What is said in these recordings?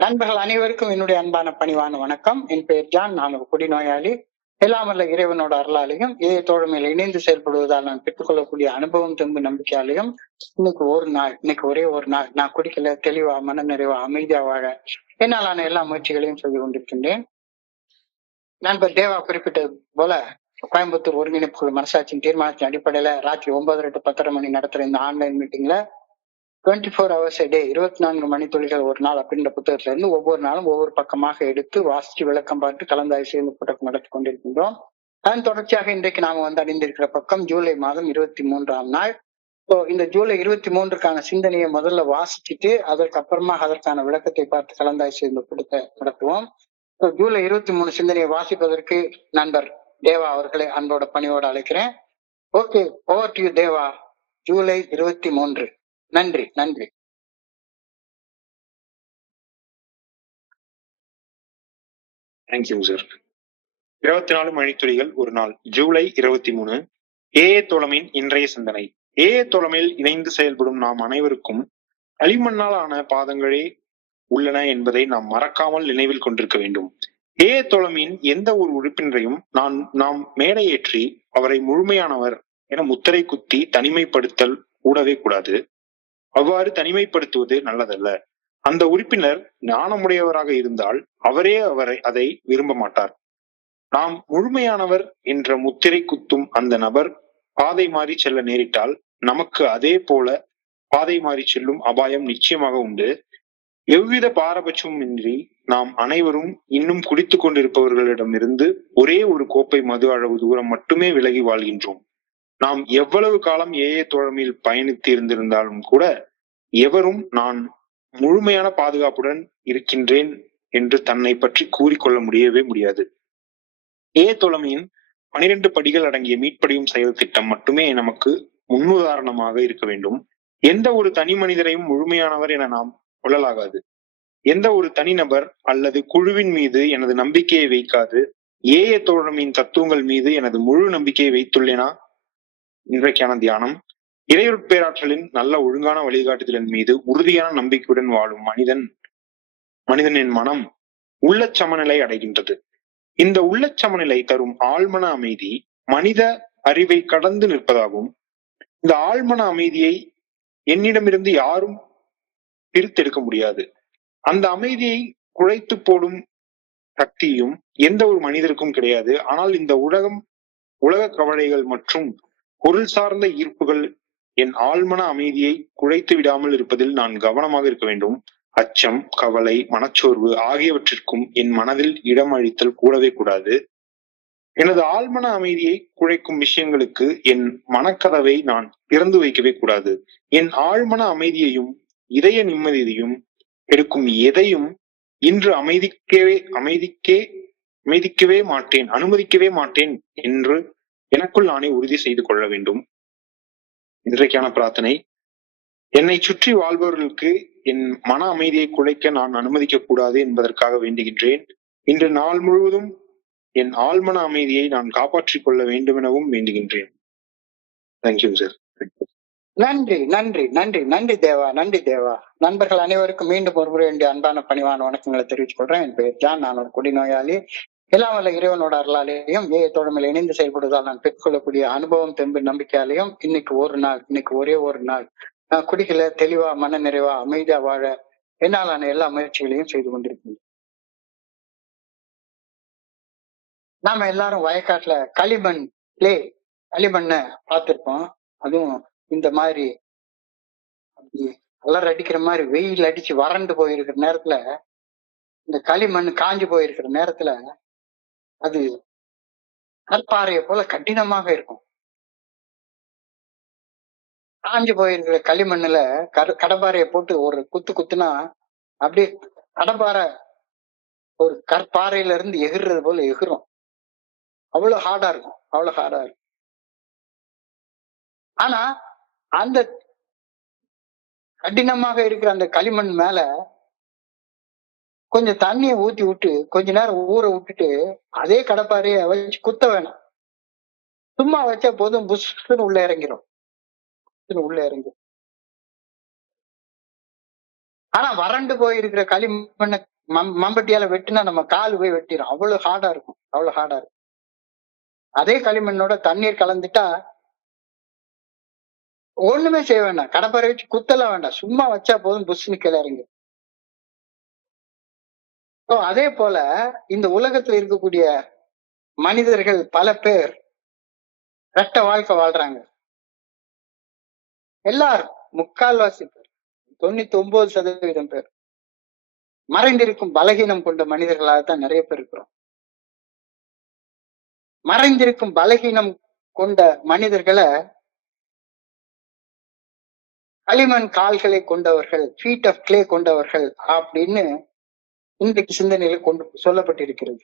நண்பர்கள் அனைவருக்கும் என்னுடைய அன்பான பணிவான வணக்கம். என் பெயர் ஜான். நான் ஒரு குடிநோயாளி. எல்லாம் வல்ல இறைவனோட அருளாலையும் இதய தோழமையில் இணைந்து செயல்படுவதால் நான் பெற்றுக்கொள்ளக்கூடிய அனுபவம் தெம்பு நம்பிக்கையாலையும் இன்னைக்கு ஒரே ஒரு நாள் நான் குடிக்கல, தெளிவா மன நிறைவா அமைதியா வாழ என்னாலான எல்லா முயற்சிகளையும் செய்து கொண்டிருக்கின்றேன். நண்பர் தேவா குறிப்பிட்டது போல கோயம்புத்தூர் ஒருங்கிணைப்பு குழு மனசாட்சியின் தீர்மானத்தின் அடிப்படையில ராத்திரி 9:30 to 10:30 மணி நடத்துற இந்த ஆன்லைன் மீட்டிங்ல 24 hours a day 24 மணி துளிகள் ஒரு நாள் அப்படின்ற புத்தகத்துல இருந்து ஒவ்வொரு நாளும் ஒவ்வொரு பக்கமாக எடுத்து வாசிச்சு விளக்கம் பார்த்து கலந்தாய்வு செய்து புத்தகம் நடத்தி கொண்டிருக்கின்றோம். அதன் தொடர்ச்சியாக இன்றைக்கு நாம அணிந்திருக்கிற பக்கம் ஜூலை மாதம் 23ஆம் நாள். இந்த ஜூலை 23க்கான சிந்தனையை முதல்ல வாசிச்சுட்டு அதற்கப்புறமா அதற்கான விளக்கத்தை பார்த்து கலந்தாய்வு செய்து புத்தகத்தை நடத்துவோம். ஜூலை 23 சிந்தனையை வாசிப்பதற்கு நண்பர் தேவா அவர்களை அன்போட பணியோடு அழைக்கிறேன். ஓகே, ஓவர் டு யூ தேவா. ஜூலை 23. நன்றி. Thank you sir. 24 மணித்துளிகள் ஒரு நாள், ஜூலை 23. ஏஏ தோழமையின் இன்றைய சிந்தனை. ஏஏ தோழமையில் இணைந்து செயல்படும் நாம் அனைவருக்கும் களிமண்ணால் ஆன பாதங்களே உள்ளன என்பதை நாம் மறக்காமல் நினைவில் கொண்டிருக்க வேண்டும். ஏஏ தோழமையின் எந்த ஒரு உறுப்பினரையும் நாம் மேடையேற்றி அவரை முழுமையானவர் என முத்திரை குத்தி தனிமைப்படுத்தல் கூடவே கூடாது. அவ்வாறு தனிமைப்படுத்துவது நல்லதல்ல. அந்த உறுப்பினர் ஞானமுடையவராக இருந்தால் அதை விரும்ப மாட்டார். நாம் முழுமையானவர் என்ற முத்திரை குத்தும் அந்த நபர் பாதை மாறி செல்ல நேரிட்டால் நமக்கு அதே போல பாதை மாறி செல்லும் அபாயம் நிச்சயமாக உண்டு. எவ்வித பாரபட்சமும் இன்றி நாம் அனைவரும் இன்னும் குடித்துக் கொண்டிருப்பவர்களிடமிருந்து ஒரே ஒரு கோப்பை மது அளவு தூரம் மட்டுமே விலகி வாழ்கின்றோம். நாம் எவ்வளவு காலம் ஏஏ தோழமையில் பயணித்து இருந்திருந்தாலும் கூட எவரும் நான் முழுமையான பாதுகாப்புடன் இருக்கின்றேன் என்று தன்னை பற்றி கூறிக்கொள்ள முடியவே முடியாது. ஏஏ தோழமையின் 12 படிகள் அடங்கிய மீட்படியும் செயல் திட்டம் மட்டுமே நமக்கு முன்னுதாரணமாக இருக்க வேண்டும். எந்த ஒரு தனி மனிதரையும் முழுமையானவர் என நாம் கொள்ளலாகாது. எந்த ஒரு தனிநபர் அல்லது குழுவின் மீது எனது நம்பிக்கையை வைக்காது ஏஏ தோழமையின் தத்துவங்கள் மீது எனது முழு நம்பிக்கையை வைத்துள்ளேனா? இன்றைக்கான தியானம். இறையுட்பேராற்றலின் நல்ல ஒழுங்கான வழிகாட்டுதலின் மீது உறுதியான நம்பிக்கையுடன் வாழும் மனிதனின் மனம் உள்ளச் சமநிலை அடைகின்றது. இந்த உள்ளச் சமநிலை தரும் ஆழ்மன அமைதி மனித அறிவை கடந்து நிற்பதாகும். இந்த ஆழ்மன அமைதியை என்னிடமிருந்து யாரும் பிரித்தெடுக்க முடியாது. அந்த அமைதியை குழைத்து போடும் சக்தியும் எந்த ஒரு மனிதருக்கும் கிடையாது. ஆனால் இந்த உலக கவலைகள் மற்றும் பொருள் சார்ந்த ஈர்ப்புகள் என் ஆழ்மன அமைதியை குழைத்து விடாமல் இருப்பதில் நான் கவனமாக இருக்க வேண்டும். அச்சம், கவலை, மனச்சோர்வு ஆகியவற்றிற்கும் என் மனதில் இடம் அளித்தல் கூடவே கூடாது. எனது ஆழ்மன அமைதியை குழைக்கும் விஷயங்களுக்கு என் மனக்கதவை நான் திறந்து வைக்கவே கூடாது. என் ஆழ்மன அமைதியையும் இதய நிம்மதியையும் எடுக்கும் எதையும் இன்று அனுமதிக்கவே மாட்டேன் என்று எனக்குள் நானே உறுதி செய்து கொள்ள வேண்டும். இன்றைக்கான பிரார்த்தனை. என்னை சுற்றி வாழ்பவர்களுக்கு என் மன அமைதியை குலைக்க நான் அனுமதிக்க கூடாது என்பதற்காக வேண்டுகின்றேன். இன்று நாள் முழுவதும் என் ஆழ்மன அமைதியை நான் காப்பாற்றிக் கொள்ள வேண்டும் எனவும் வேண்டுகின்றேன். Thank you sir. நன்றி தேவா. நண்பர்கள் அனைவருக்கும் மீண்டும் ஒரு முறை என்னுடைய அன்பான பணிவான வணக்கங்களை தெரிவித்துக் கொள்றேன். என் பெயர் ஜான். நான் ஒரு குடிநோயாளி. எல்லாம் வல்ல இறைவனோட அருளாலேயும் ஏஏ தோழமையில் இணைந்து செயல்படுவதால் நான் பெற்றுக்கொள்ளக்கூடிய அனுபவம் தெம்பு நம்பிக்கையாலையும் இன்னைக்கு ஒரே ஒரு நாள் நான் குடிக்கல, தெளிவா மன நிறைவா அமைதியா வாழ என்னாலான எல்லா முயற்சிகளையும் செய்து கொண்டிருக்கேன். நாம எல்லாரும் வயக்காட்டுல களிமண்ண பார்த்திருப்போம். அதுவும் இந்த மாதிரி அலர் அடிக்கிற மாதிரி வெயில் அடிச்சு வறண்டு போயிருக்கிற நேரத்துல, இந்த களிமண் காஞ்சு போயிருக்கிற நேரத்துல அது கற்பாறையை போல கடினமாக இருக்கும். காஞ்சு போயிருக்கிற களிமண்ணுல கடப்பாறையை போட்டு ஒரு குத்துனா அப்படியே கடப்பாறை ஒரு கற்பாறையில இருந்து எகிர்றது போல எகிரும். அவ்வளவு ஹார்டா இருக்கும். ஆனா அந்த கடினமாக இருக்கிற அந்த களிமண் மேல கொஞ்சம் தண்ணியை ஊத்தி விட்டு கொஞ்ச நேரம் ஊற விட்டுட்டு அதே கடப்பாறைய வச்சு குத்த வேணாம். சும்மா வச்சா போதும், புஷ்ன்னு உள்ள இறங்கிடும். ஆனா வறண்டு போயிருக்கிற களிமண்ணை மம்பட்டியால வெட்டினா நம்ம கால் போய் வெட்டிடும். அவ்வளவு ஹார்டா இருக்கும், அவ்வளவு ஹார்டா இருக்கும். அதே களிமண்ணோட தண்ணீர் கலந்துட்டா ஒண்ணுமே செய்ய வேண்டாம், கடப்பாரை வச்சு குத்தலாம் வேண்டாம், சும்மா வச்சா போதும், புஷ்னு கீழே இறங்கி. அதே போல இந்த உலகத்துல இருக்கக்கூடிய மனிதர்கள் பல பேர் ரெட்ட வாழ்க்கை வாழ்றாங்க. எல்லாரும், முக்கால்வாசி பேர், 99% பேர் மறைந்திருக்கும் பலகீனம் கொண்ட மனிதர்களாகத்தான் நிறைய பேர் இருக்கிறோம். மறைந்திருக்கும் பலகீனம் கொண்ட மனிதர்களை களிமண் கால்களை கொண்டவர்கள், ஃபீட் ஆஃப் கிளே கொண்டவர்கள் அப்படின்னு இன்றைக்கு சிந்தனையில கொண்டு சொல்லப்பட்டிருக்கிறது.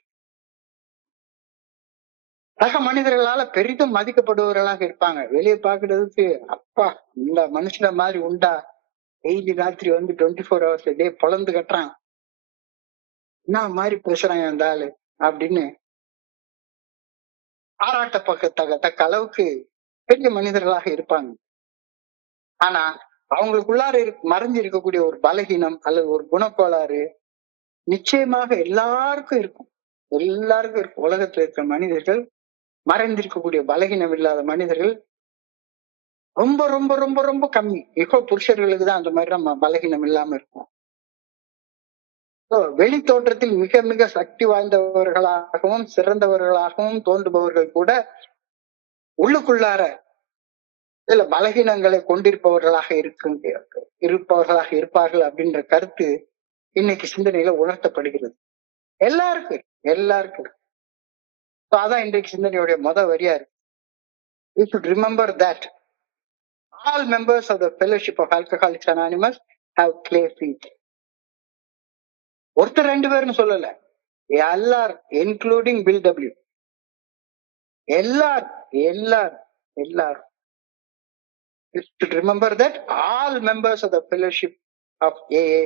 சக மனிதர்களால பெரிதும் மதிக்கப்படுபவர்களாக இருப்பாங்க. வெளியே பாக்குறதுக்கு அப்பா இந்த மனுஷன மாதிரி உண்டா, டெய்லி ராத்திரி வந்து 24 hours டே பொழந்து கட்டுறான், என்ன மாதிரி பேசுறான் அந்த ஆளு அப்படின்னு பாராட்டத்தக்க அளவுக்கு பெரிய மனிதர்களாக இருப்பாங்க. ஆனா அவங்களுக்குள்ளார மறைஞ்சு இருக்கக்கூடிய ஒரு பலகீனம் அல்லது ஒரு குணக்கோளாறு நிச்சயமாக எல்லாருக்கும் இருக்கும். எல்லாருக்கும் இருக்கும். உலகத்துல இருக்கிற மனிதர்கள், மறைந்திருக்கக்கூடிய பலகீனம் இல்லாத மனிதர்கள் ரொம்ப ரொம்ப ரொம்ப ரொம்ப கம்மி. இப்போ புருஷர்களுக்கு தான் அந்த மாதிரி நம்ம பலகீனம் இல்லாம இருக்கும். வெளி தோற்றத்தில் மிக மிக சக்தி வாய்ந்தவர்களாகவும் சிறந்தவர்களாகவும் தோன்றுபவர்கள் கூட உள்ளுக்குள்ளார சில பலகீனங்களை கொண்டிருப்பவர்களாக இருப்பார்கள் அப்படின்ற கருத்து இன்னைக்கு சிந்தனையில உணர்த்தப்படுகிறது. எல்லாருக்கும் எல்லாருக்கும். அதான் இன்றைக்கு சிந்தனையுடைய வரியா இருக்கு. We should remember that all members of the Fellowship of Alcoholics Anonymous have clay feet. ஒருத்தர் 2 பேர்னு சொல்லல, எல்லாரும், இன்க்ளூடிங் பில் டபிள்யூ, எல்லாரும் எல்லாரும் எல்லாரும். You should remember that all members of the Fellowship of AA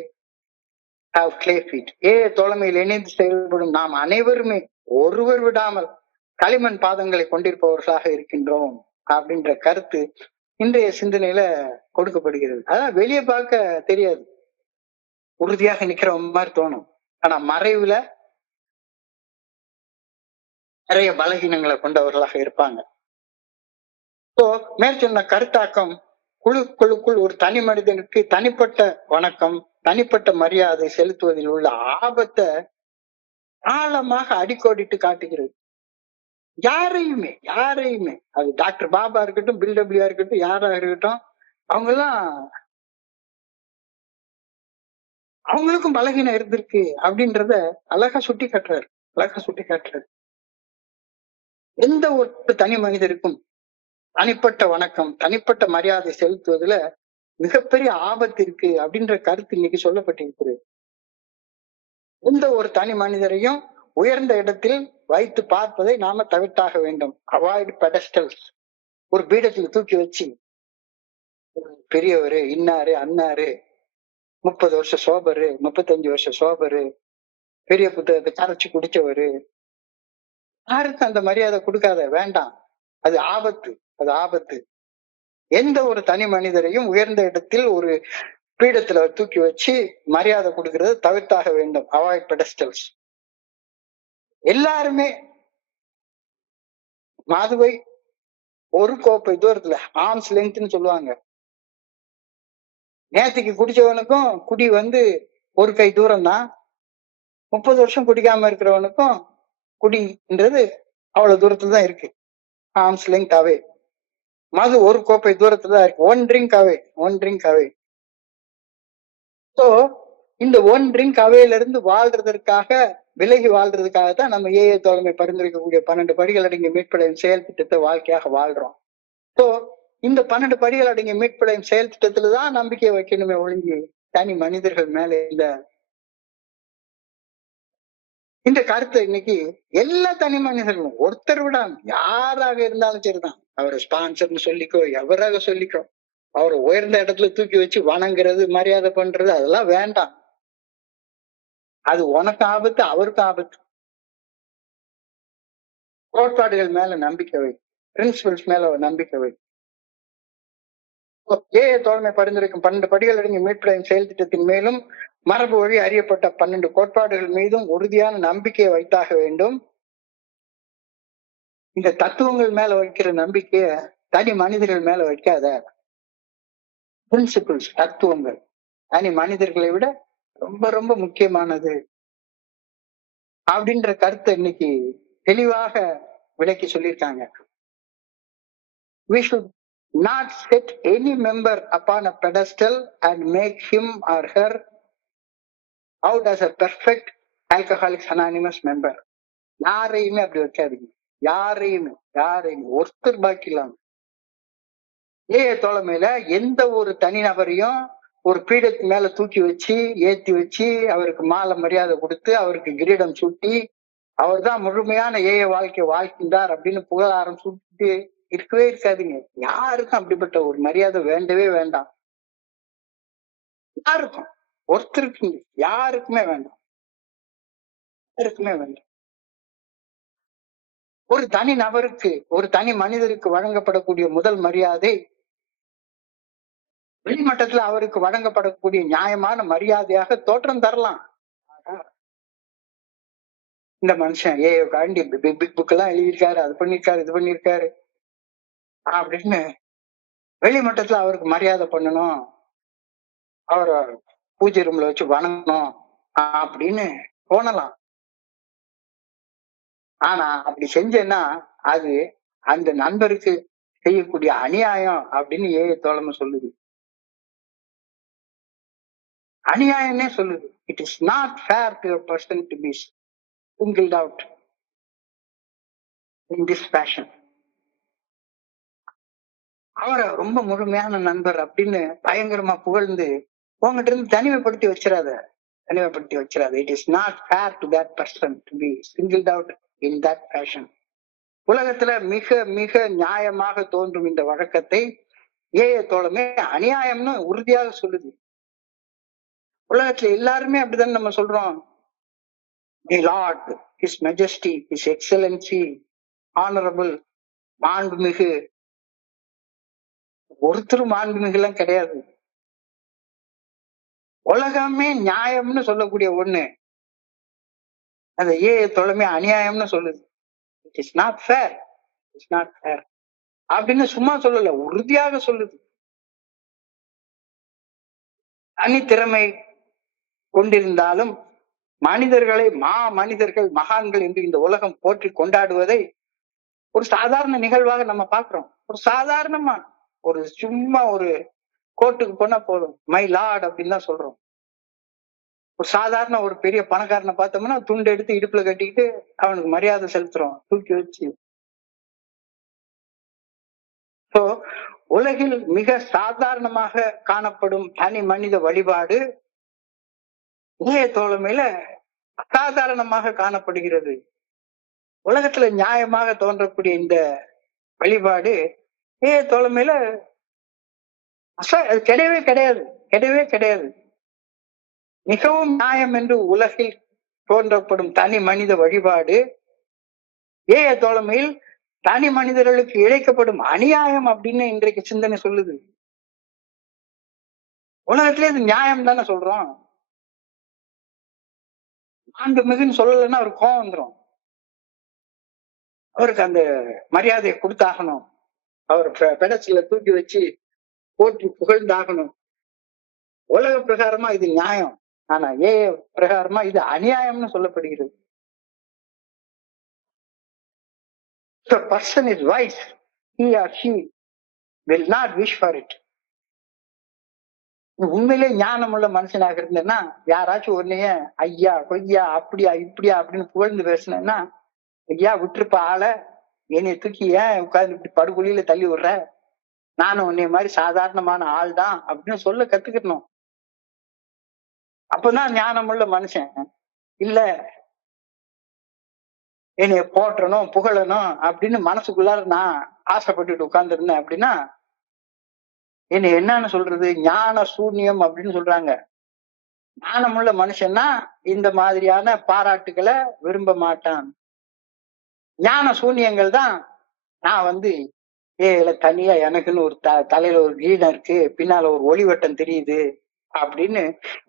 have clay feet. AA தோழமையில் இணைந்து செயல்படும் நாம் அனைவருமே ஒருவர் விடாமல் களிமண் பாதங்களை கொண்டிருப்பவர்களாக இருக்கின்றோம் அப்படின்ற கருத்து இன்றைய சிந்தனையில கொடுக்கப்படுகிறது. அதான் வெளியே பார்க்க தெரியாது, உறுதியாக நிக்கிற மாதிரி தோணும். ஆனா மறைவுல நிறைய பலகீனங்களை கொண்டவர்களாக இருப்பாங்க. மேற்சொன்ன கருத்தாக்கம் குழுக்குள் ஒரு தனி மனிதனுக்கு தனிப்பட்ட வணக்கம், தனிப்பட்ட மரியாதை செலுத்துவதில் உள்ள ஆபத்தை ஆழமாக அடிக்கோடிட்டு காட்டுகிறது. யாரையுமே யாரையுமே, அது டாக்டர் பாபா இருக்கட்டும், பில் டபிள்யூ இருக்கட்டும், யாரா இருக்கட்டும், அவங்களுக்கும் பலகீனம் இருந்திருக்கு அப்படின்றத அழகா சுட்டி காட்டுறாரு. எந்த ஒரு தனி மனிதருக்கும் தனிப்பட்ட வணக்கம், தனிப்பட்ட மரியாதை செலுத்துவதுல மிகப்பெரிய ஆபத்து இருக்கு அப்படின்ற கருத்து இன்னைக்கு சொல்லப்பட்டிருக்கிறது. எந்த ஒரு தனி மனிதரையும் உயர்ந்த இடத்தில் வைத்து பார்ப்பதை நாம தவிர்த்தாக வேண்டும். அவாய்ட் பெடஸ்டல்ஸ். ஒரு பீடத்துல தூக்கி வச்சு பெரியவரு, இன்னாரு, அண்ணாரு, 30 வருஷம் சோபரு, 35 வருஷம் சோபரு, பெரிய புத்தகத்தை கரைச்சு குடிச்சவரு, யாருக்கும் அந்த மரியாதை கொடுக்காத, வேண்டாம். அது ஆபத்து, அது ஆபத்து. எந்த ஒரு தனி மனிதரையும் உயர்ந்த இடத்தில் ஒரு பீடத்துல தூக்கி வச்சு மரியாதை கொடுக்கறது தவிர்த்தாக வேண்டும். அவாய்ட் பெடஸ்டல்ஸ். எல்லாருமே மாதுவை ஒரு கோப்பை தூரத்துல, ஆர்ம்ஸ் லெங்க்த்னு சொல்லுவாங்க. நேத்திக்கு குடிச்சவனுக்கும் குடி வந்து ஒரு கை தூரம் தான், 30 வருஷம் குடிக்காம இருக்கிறவனுக்கும் குடின்றது அவ்வளவு தூரத்துல தான் இருக்கு. ஆர்ம்ஸ் லெங்த் அவே. மது ஒரு கோப்பை தூரத்துல தான் இருக்கு. ஒன் ட்ரிங்க் அவே. இந்த ஒன் ட்ரிங்க் அவையில இருந்து வாழ்றதற்காக, விலகி வாழ்றதுக்காக தான் நம்ம ஏஏ தோழமை பரிந்துரைக்கக்கூடிய 12 படிகள் அடங்கிய மீட்படையும் செயல் திட்டத்தை வாழ்க்கையாக வாழ்றோம். இந்த 12 படிகள் அடங்கிய மீட்படையும் செயல் திட்டத்துலதான் நம்பிக்கை வைக்கணுமே ஒழிஞ்சு தனி மனிதர்கள் மேல இல்ல. இந்த கருத்தை இன்னைக்கு எல்லா தனி மனிதர்களும், ஒருத்தர் விட யாராக இருந்தாலும் சரிதான், அவரை ஸ்பான்சர்னு சொல்லிக்கோ, எவராக சொல்லிக்கோ, அவரை உயர்ந்த இடத்துல தூக்கி வச்சு வணங்குறது, மரியாதை பண்றது, அதெல்லாம் வேண்டாம். அது உனக்கு ஆபத்து, அவருக்கு ஆபத்து. கோட்பாடுகள் மேல நம்பிக்கை வை, பிரின்சிபல்ஸ் மேல நம்பிக்கை வை. தோழமை பரிந்துரைக்கும் 12 படிகள் அடங்கிய மீட்படையும் செயல் திட்டத்தின் மேலும் மரபு வழி அறியப்பட்ட 12 கோட்பாடுகள் மீதும் உறுதியான நம்பிக்கையை வைத்தாக வேண்டும். இந்த தத்துவங்கள் மேல வைக்கிற நம்பிக்கைய தனி மனிதர்கள் மேல வைக்காத. பிரின்சிபிள்ஸ், தத்துவங்கள் தனி மனிதர்களை விட ரொம்ப ரொம்ப முக்கியமானது அப்படின்ற கருத்தை இன்னைக்கு தெளிவாக விளக்கி சொல்லியிருக்காங்க. We should not set any member upon a pedestal and make him or her out as a perfect Alcoholics Anonymous member. யாரையுமே அப்படி வைக்காதீங்க. யாரையுமே ஒருத்தர் பாக்கி இல்லாம தோழமையில எந்த ஒரு தனிநபரையும் ஒரு பீடத்து மேல தூக்கி வச்சு ஏத்தி வச்சு அவருக்கு மாலை மரியாதை கொடுத்து அவருக்கு கிரீடம் சூட்டி அவர் தான் முழுமையான வாழ்க்கை வாழ்கின்றார் அப்படின்னு புகழாரம் சூட்டிட்டு இருக்கவே இருக்காதுங்க. யாருக்கும் அப்படிப்பட்ட ஒரு மரியாதை வேண்டவே வேண்டாம். யாருக்கும், ஒருத்தருக்கு, யாருக்குமே வேண்டாம். ஒரு தனி நபருக்கு, ஒரு தனி மனிதருக்கு வழங்கப்படக்கூடிய முதல் மரியாதை வெளிமட்டத்துல அவருக்கு வழங்கப்படக்கூடிய நியாயமான மரியாதையாக தோற்றம் தரலாம். இந்த மனுஷன் காண்டி பிக் புக் எல்லாம் எழுதியிருக்காரு, அது பண்ணிருக்காரு, இது பண்ணிருக்காரு அப்படின்னு வெளிமட்டத்துல அவருக்கு மரியாதை பண்ணணும், அவரை பூஜை ரூம்ல வச்சு வணங்கணும் அப்படின்னு தோணலாம். ஆனா அப்படி செஞ்சேன்னா அது அந்த நண்பருக்கு செய்யக்கூடிய அநியாயம் அப்படின்னு தோழமை சொல்லுது. அநியாயமே சொல்லுது. It is not fair to a person to be singled out in this fashion. அவரை ரொம்ப முழுமையான நண்பர் அப்படின்னு பயங்கரமா புகழ்ந்து உங்ககிட்ட இருந்து தனிமைப்படுத்தி வச்சிடாத. It is not fair to that person to be singled out in that fashion. உலகத்துல மிக மிக நியாயமாக தோன்றும் இந்த வழக்கத்தை தோழமே அநியாயம்னு உறுதியாக சொல்லுது. உலகத்துல எல்லாருமே அப்படிதான் நம்ம சொல்றோம். The Lord, His Majesty, His Excellency, Honorable, மாண்புமிகு. ஒருத்தரும் மாண்புமிகு எல்லாம் கிடையாது. உலகமே நியாயம்னு சொல்லக்கூடிய ஒண்ணு அந்த தோழமை அநியாயம்னு சொல்லுது. It is not fair, it's not fair அப்படின்னு சும்மா சொல்லல, உறுதியாக சொல்லுது. தனித்திறமை கொண்டிருந்தாலும் மனிதர்களை மனிதர்கள், மகான்கள் என்று இந்த உலகம் போற்றி கொண்டாடுவதை ஒரு சாதாரண நிகழ்வாக நம்ம பாக்குறோம். ஒரு சாதாரணமா ஒரு சும்மா ஒரு கோர்ட்டுக்கு போனா போதும், மை லார்ட் அப்படின்னு தான் சொல்றோம். ஒரு சாதாரண ஒரு பெரிய பணக்காரனை பார்த்தோம்னா துண்டு எடுத்து இடுப்புல கட்டிக்கிட்டு அவனுக்கு மரியாதை செலுத்துறோம், தூக்கி வச்சு. உலகில் மிக சாதாரணமாக காணப்படும் தனி மனித வழிபாடு தோழமையில அசாதாரணமாக காணப்படுகிறது. உலகத்துல நியாயமாக தோன்றக்கூடிய இந்த வழிபாடு தோழமையில கிடையவே கிடையாது. மிகவும் நியாயம் என்று உலகில் தோன்றப்படும் தனி மனித வழிபாடு தோழமையில் தனி மனிதர்களுக்கு இழைக்கப்படும் அநியாயம் அப்படின்னு இன்றைக்கு சிந்தனை சொல்லுது. உலகத்திலே இது நியாயம் தானே சொல்றோம். மாண்புமிகுன்னு சொல்லலைன்னா அவருக்கு கோவம் வந்துடும். அவருக்கு அந்த மரியாதையை கொடுத்தாகணும், அவர் பெடஸ்ல தூக்கி வச்சு போற்றி புகழ்ந்தாகணும். உலக பிரகாரமா இது நியாயம், ஆனா பிரகாரமா இது அநியாயம்னு சொல்லப்படுகிறது. The person is wise, he or she will not wish for it. உண்மையிலே ஞானம் உள்ள மனுஷனாக இருந்தேன்னா யாராச்சும் ஒன்னைய ஐயா கொய்யா அப்படியா இப்படியா அப்படின்னு புகழ்ந்து பேசினேன்னா, ஐயா விட்டுருப்ப ஆளை, என்னைய தூக்கி ஏன் உட்கார்ந்து இப்படி படுகொலியில தள்ளி விடுற, நானும் உன்னைய மாதிரி சாதாரணமான ஆள் தான் அப்படின்னு சொல்ல கத்துக்கணும். அப்பதான் ஞானமுள்ள மனுஷன். இல்ல என்னைய போற்றணும் புகழணும் அப்படின்னு மனசுக்குள்ளார நான் ஆசைப்பட்டுட்டு உட்கார்ந்து இருந்தேன் அப்படின்னா என்னை என்னன்னு சொல்றது, ஞான சூன்யம் அப்படின்னு சொல்றாங்க. ஞானமுள்ள மனுஷன்னா இந்த மாதிரியான பாராட்டுகளை விரும்ப மாட்டான். ஞான சூன்யங்கள் தான் நான் இல்ல தனியா எனக்குன்னு ஒரு தலையில ஒரு கிரீடம் இருக்கு, பின்னால ஒரு ஒளிவட்டம் தெரியுது அப்படின்னு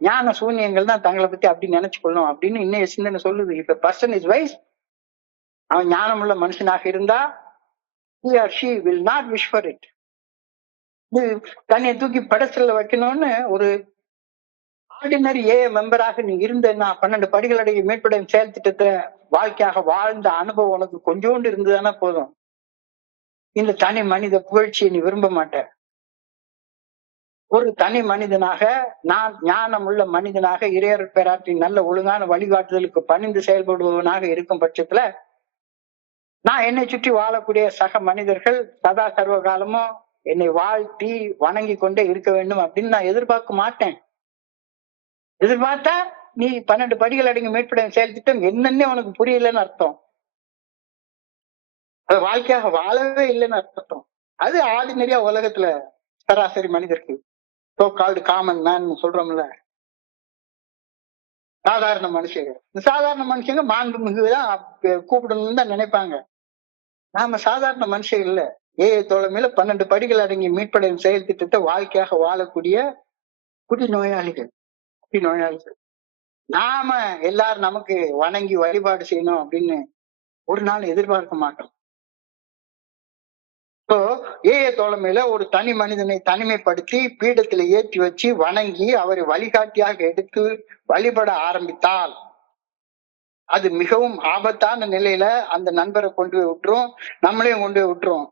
ஞான சூன்யங்கள் தான் தங்களை பத்தி அப்படி நினைச்சுக்கொள்ளும் அப்படின்னு இன்னைய சிந்தனை சொல்லுது. இப்ப பர்சன் இஸ் வைஸ், அவன் ஞானமுள்ள மனுஷனாக இருந்தா he or she will not wish for it. இது தன்னை தூக்கி படத்துல வைக்கணும்னு ஒரு ஆர்டினரி மெம்பராக நீ இருந்தேன்னா 12 படிகள் அடங்கிய மேற்படையும் செயல் திட்டத்தை வாழ்க்கையாக வாழ்ந்த அனுபவம் உனக்கு கொஞ்சோண்டு இருந்ததுன்னா போதும். இந்த தனி மனித புகழ்ச்சியை நீ விரும்ப மாட்ட. ஒரு தனி மனிதனாக, நான் ஞானமுள்ள மனிதனாக இறையர் பேராற்றின் நல்ல ஒழுங்கான வழிகாட்டுதலுக்கு பணிந்து செயல்படுபவனாக இருக்கும் பட்சத்துல நான் என்னை சுற்றி வாழக்கூடிய சக மனிதர்கள் சதா சர்வ காலமும் என்னை வாழ்த்தி வணங்கி கொண்டே இருக்க வேண்டும் அப்படின்னு நான் எதிர்பார்க்க மாட்டேன். எதிர்பார்த்தா நீ 12 படிகள் அடங்கிய மீட்புடைய செயல் திட்டம் என்னன்னே உனக்கு புரியலன்னு அர்த்தம். அது வாழ்க்கையாக வாழவே இல்லைன்னு அர்த்தம். அது ஆர்டினரியா உலகத்துல சராசரி மனிதருக்கு சோ கால்டு காமன் மேன் சொல்றோம்ல, சாதாரண மனுஷங்க. இந்த சாதாரண மனுஷங்க மாண்பு மிகுதான் கூப்பிடணும்னு தான் நினைப்பாங்க. நாம சாதாரண மனுஷன் இல்ல. தோழமையில 12 படிகள் அடங்கிய மீட்படையும் செயல் திட்டத்தை வாழ்க்கையாக வாழக்கூடிய குடிநோயாளிகள். நாம எல்லாரும் நமக்கு வணங்கி வழிபாடு செய்யணும் அப்படின்னு ஒரு நாள் எதிர்பார்க்க மாட்டோம். இப்போ தோழமையில ஒரு தனி மனிதனை தனிமைப்படுத்தி பீடத்துல ஏற்றி வச்சு வணங்கி அவரை வழிகாட்டியாக எடுத்து வழிபட ஆரம்பித்தால் அது மிகவும் ஆபத்தான நிலையில அந்த நண்பரை கொண்டு போய் விட்டுரும், நம்மளையும் கொண்டு போய் விட்டுரும்.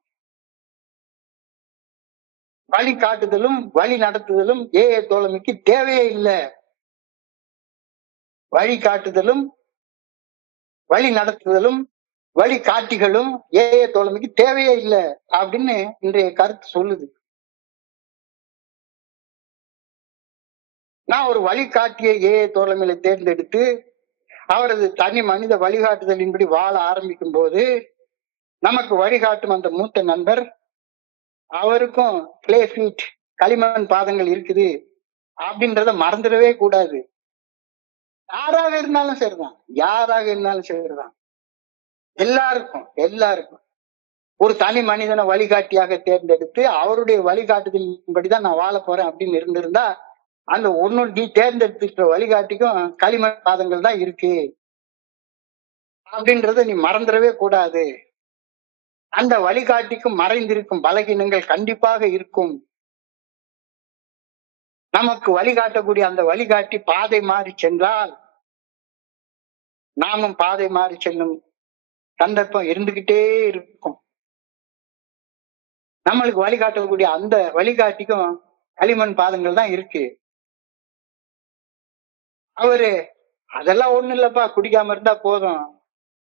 வழி காட்டுதலும் வழி நடத்துதலும் தோழமைக்கு தேவையே இல்லை. வழி காட்டுதலும் வழி நடத்துதலும் வழி காட்டிகளும் தோழமைக்கு தேவையே இல்லை அப்படின்னு இன்றைய கருத்து சொல்லுது. நான் ஒரு வழிகாட்டியை தோழமையில தேர்ந்தெடுத்து அவரது தனி மனித வழிகாட்டுதலின்படி வாழ ஆரம்பிக்கும் போது நமக்கு வழிகாட்டும் அந்த மூத்த நண்பர், அவருக்கும் கிளே ஃபீட் களிமண் பாதங்கள் இருக்குது அப்படின்றத மறந்துடவே கூடாது. யாராக இருந்தாலும் சரிதான், யாராக இருந்தாலும் சரிதான், எல்லாருக்கும் ஒரு தனி மனிதனை வழிகாட்டியாக தேர்ந்தெடுத்து அவருடைய வழிகாட்டுதலின்படிதான் நான் வாழ போறேன் அப்படின்னு இருந்திருந்தா அந்த நீ தேர்ந்தெடுத்துக்கிற வழிகாட்டிக்கும் களிமண் பாதங்கள் தான் இருக்கு அப்படின்றத நீ மறந்துடவே கூடாது. அந்த வழிகாட்டிக்கும் மறைந்திருக்கும் பலகீனங்கள் கண்டிப்பாக இருக்கும். நமக்கு வழிகாட்டக்கூடிய அந்த வழிகாட்டி பாதை மாறி சென்றால் நாமும் பாதை மாறி செல்லும் சந்தர்ப்பம் இருந்துகிட்டே இருக்கும். நம்மளுக்கு வழிகாட்டக்கூடிய அந்த வழிகாட்டிக்கும் களிமண் பாதங்கள் தான் இருக்கு. அவரு அதெல்லாம் ஒண்ணு இல்லப்பா, குடிக்காம இருந்தா போதும்,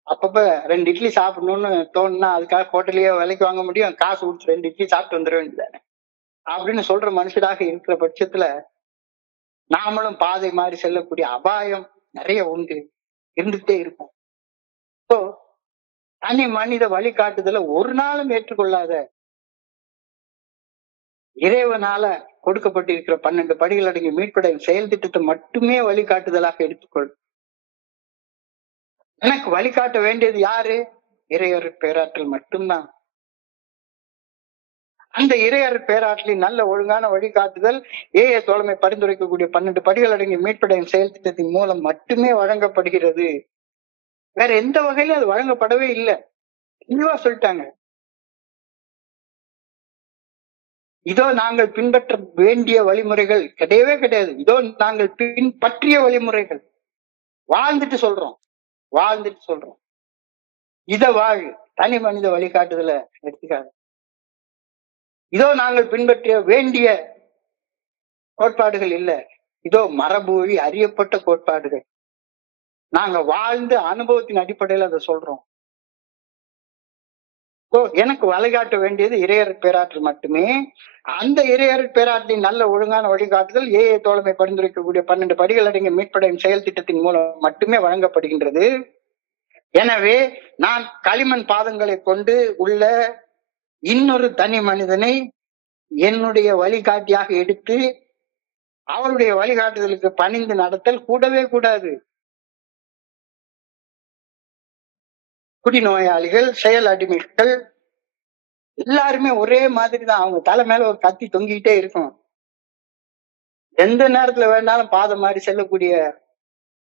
அப்பப்ப 2 இட்லி சாப்பிடணும்னு தோணுனா அதுக்காக ஹோட்டலையே விலைக்கு வாங்க முடியும், காசு கொடுத்து 2 இட்லி சாப்பிட்டு வந்துட வேண்டியதானே அப்படின்னு சொல்ற மனுஷராக இருக்கிற பட்சத்துல நாமளும் பாதை மாறி செல்லக்கூடிய அபாயம் நிறைய உண்டு, இருந்துட்டே இருக்கும். தனி மனித வழிகாட்டுதல ஒரு நாளும் ஏற்றுக்கொள்ளாத இறைவனால கொடுக்கப்பட்டிருக்கிற 12 படிகள் அடங்கிய மீட்படையும் செயல் திட்டத்தை மட்டுமே வழிகாட்டுதலாக எடுத்துக்கொள். எனக்கு வழிகாட்ட வேண்டியது யாரு? இறையர் பேராற்றல் மட்டும்தான். அந்த இறையர் பேராற்றலின் நல்ல ஒழுங்கான வழிகாட்டுதல் தோழமை பரிந்துரைக்கக்கூடிய 12 படிகள் அடங்கிய மீட்படையும் செயல் திட்டத்தின் மூலம் மட்டுமே வழங்கப்படுகிறது. வேற எந்த வகையிலும் அது வழங்கப்படவே இல்லை. தெளிவா சொல்லிட்டாங்க. இதோ நாங்கள் பின்பற்ற வேண்டிய வழிமுறைகள் கிடையவே கிடையாது. இதோ நாங்கள் பின்பற்றிய வழிமுறைகள். வாழ்ந்துட்டு சொல்றோம். இத வாழ், தனி மனித வழிகாட்டுதல எடுத்துக்காது. இதோ நாங்கள் பின்பற்றிய வேண்டிய கோட்பாடுகள் இல்ல, இதோ மரபு வழி அறியப்பட்ட கோட்பாடுகள். நாங்க வாழ்ந்து அனுபவத்தின் அடிப்படையில் அதை சொல்றோம். எனக்கு வழிகாட்ட வேண்டியது இறையர் பேராற்றல் மட்டுமே. அந்த இறையர் பேராற்றலின் நல்ல ஒழுங்கான வழிகாட்டுதல் தோழமை பரிந்துரைக்கக்கூடிய 12 படிகள் அடங்கிய மீட்படையும் செயல் திட்டத்தின் மூலம் மட்டுமே வழங்கப்படுகின்றது. எனவே நான் களிமண் பாதங்களை கொண்டு உள்ள இன்னொரு தனி மனிதனை என்னுடைய வழிகாட்டியாக எடுத்து அவருடைய வழிகாட்டுதலுக்கு பணிந்து நடத்தல் கூடவே கூடாது. குடிநோயாளிகள், செயல் அடிமைகள், எல்லாருமே ஒரே மாதிரி தான். அவங்க தலை மேல ஒரு கத்தி தொங்கிக்கிட்டே இருக்கும். எந்த நேரத்துல வேணாலும் பாதம் மாறி செல்லக்கூடிய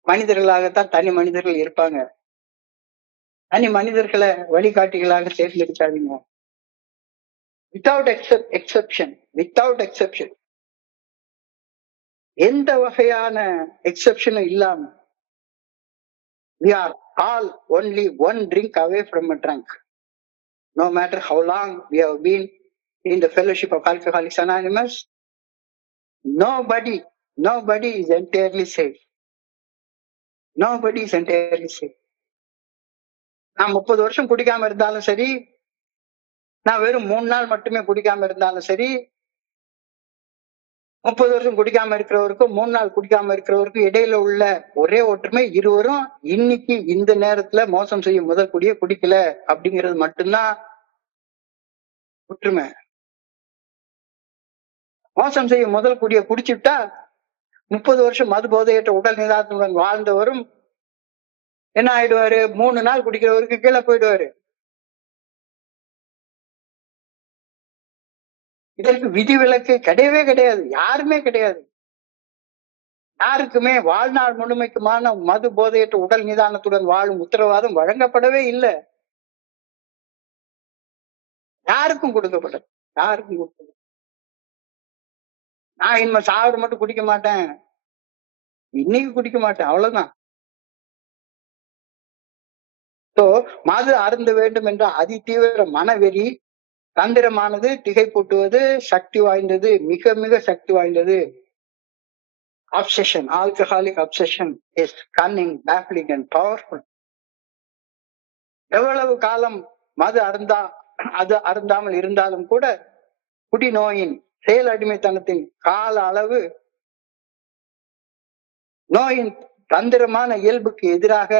மனிதர்களாகத்தான் தனி மனிதர்கள் இருப்பாங்க. தனி மனிதர்களை வழிகாட்டிகளாக தேர்ந்தெடுக்காதீங்க. வித்தவுட் எக்ஸெப்ஷன், வித்தவுட் எக்ஸெப்ஷன், எந்த வகையான எக்ஸெப்ஷனும் இல்லாம we are all only one drink away from a drunk. No matter how long we have been in the fellowship of Alcoholics Anonymous, nobody is entirely safe. Nobody is entirely safe. நான் 30 வருஷம் குடிக்காம இருந்தாலும் சரி, நான் வெறும் 3 நாள் மட்டுமே குடிக்காம இருந்தாலும் சரி, 30 வருஷம் குடிக்காம இருக்கிறவருக்கும் 3 நாள் குடிக்காம இருக்கிறவருக்கும் இடையில உள்ள ஒரே ஒற்றுமை, இருவரும் இன்னைக்கு இந்த நேரத்துல மோசம் செய்யும் முதல் குடிய குடிக்கல அப்படிங்கிறது மட்டும்தான் ஒற்றுமை. மோசம் செய்யும் முதல் குடிய குடிச்சுட்டா 30 வருஷம் மது போதையற்ற உடல் நிதானத்துடன் வாழ்ந்தவரும் என்ன ஆயிடுவாரு? 3 நாள் குடிக்கிறவருக்கு கீழே போயிடுவாரு. இதற்கு விதிவிலக்கு கிடையவே கிடையாது. யாருமே கிடையாது. யாருக்குமே வாழ்நாள் முழுமைக்குமான மது போதையற்ற உடல் நிதானத்துடன் வாழும் உத்தரவாதம் வழங்கப்படவே இல்லை. யாருக்கும் கொடுக்கப்பட்டது. யாருக்கும் கொடுக்கப்பட்டது. நான் இனிமே சாப்பிட மட்டும் குடிக்க மாட்டேன், இன்னைக்கு குடிக்க மாட்டேன், அவ்வளவுதான். மது அருந்த வேண்டும் என்ற அதிதீவிர மனவெறி தந்திரமானது, திகைப்பூட்டுவது, சக்தி வாய்ந்தது, மிக மிக சக்தி வாய்ந்தது. Obsession, alcoholic obsession is cunning, baffling and powerful. எவ்வளவு காலம் மது அருந்தாமல் இருந்தாலும் கூட குடிநோயின் செயல் அடிமைத்தனத்தின் கால அளவு நோயின் தந்திரமான இயல்புக்கு எதிராக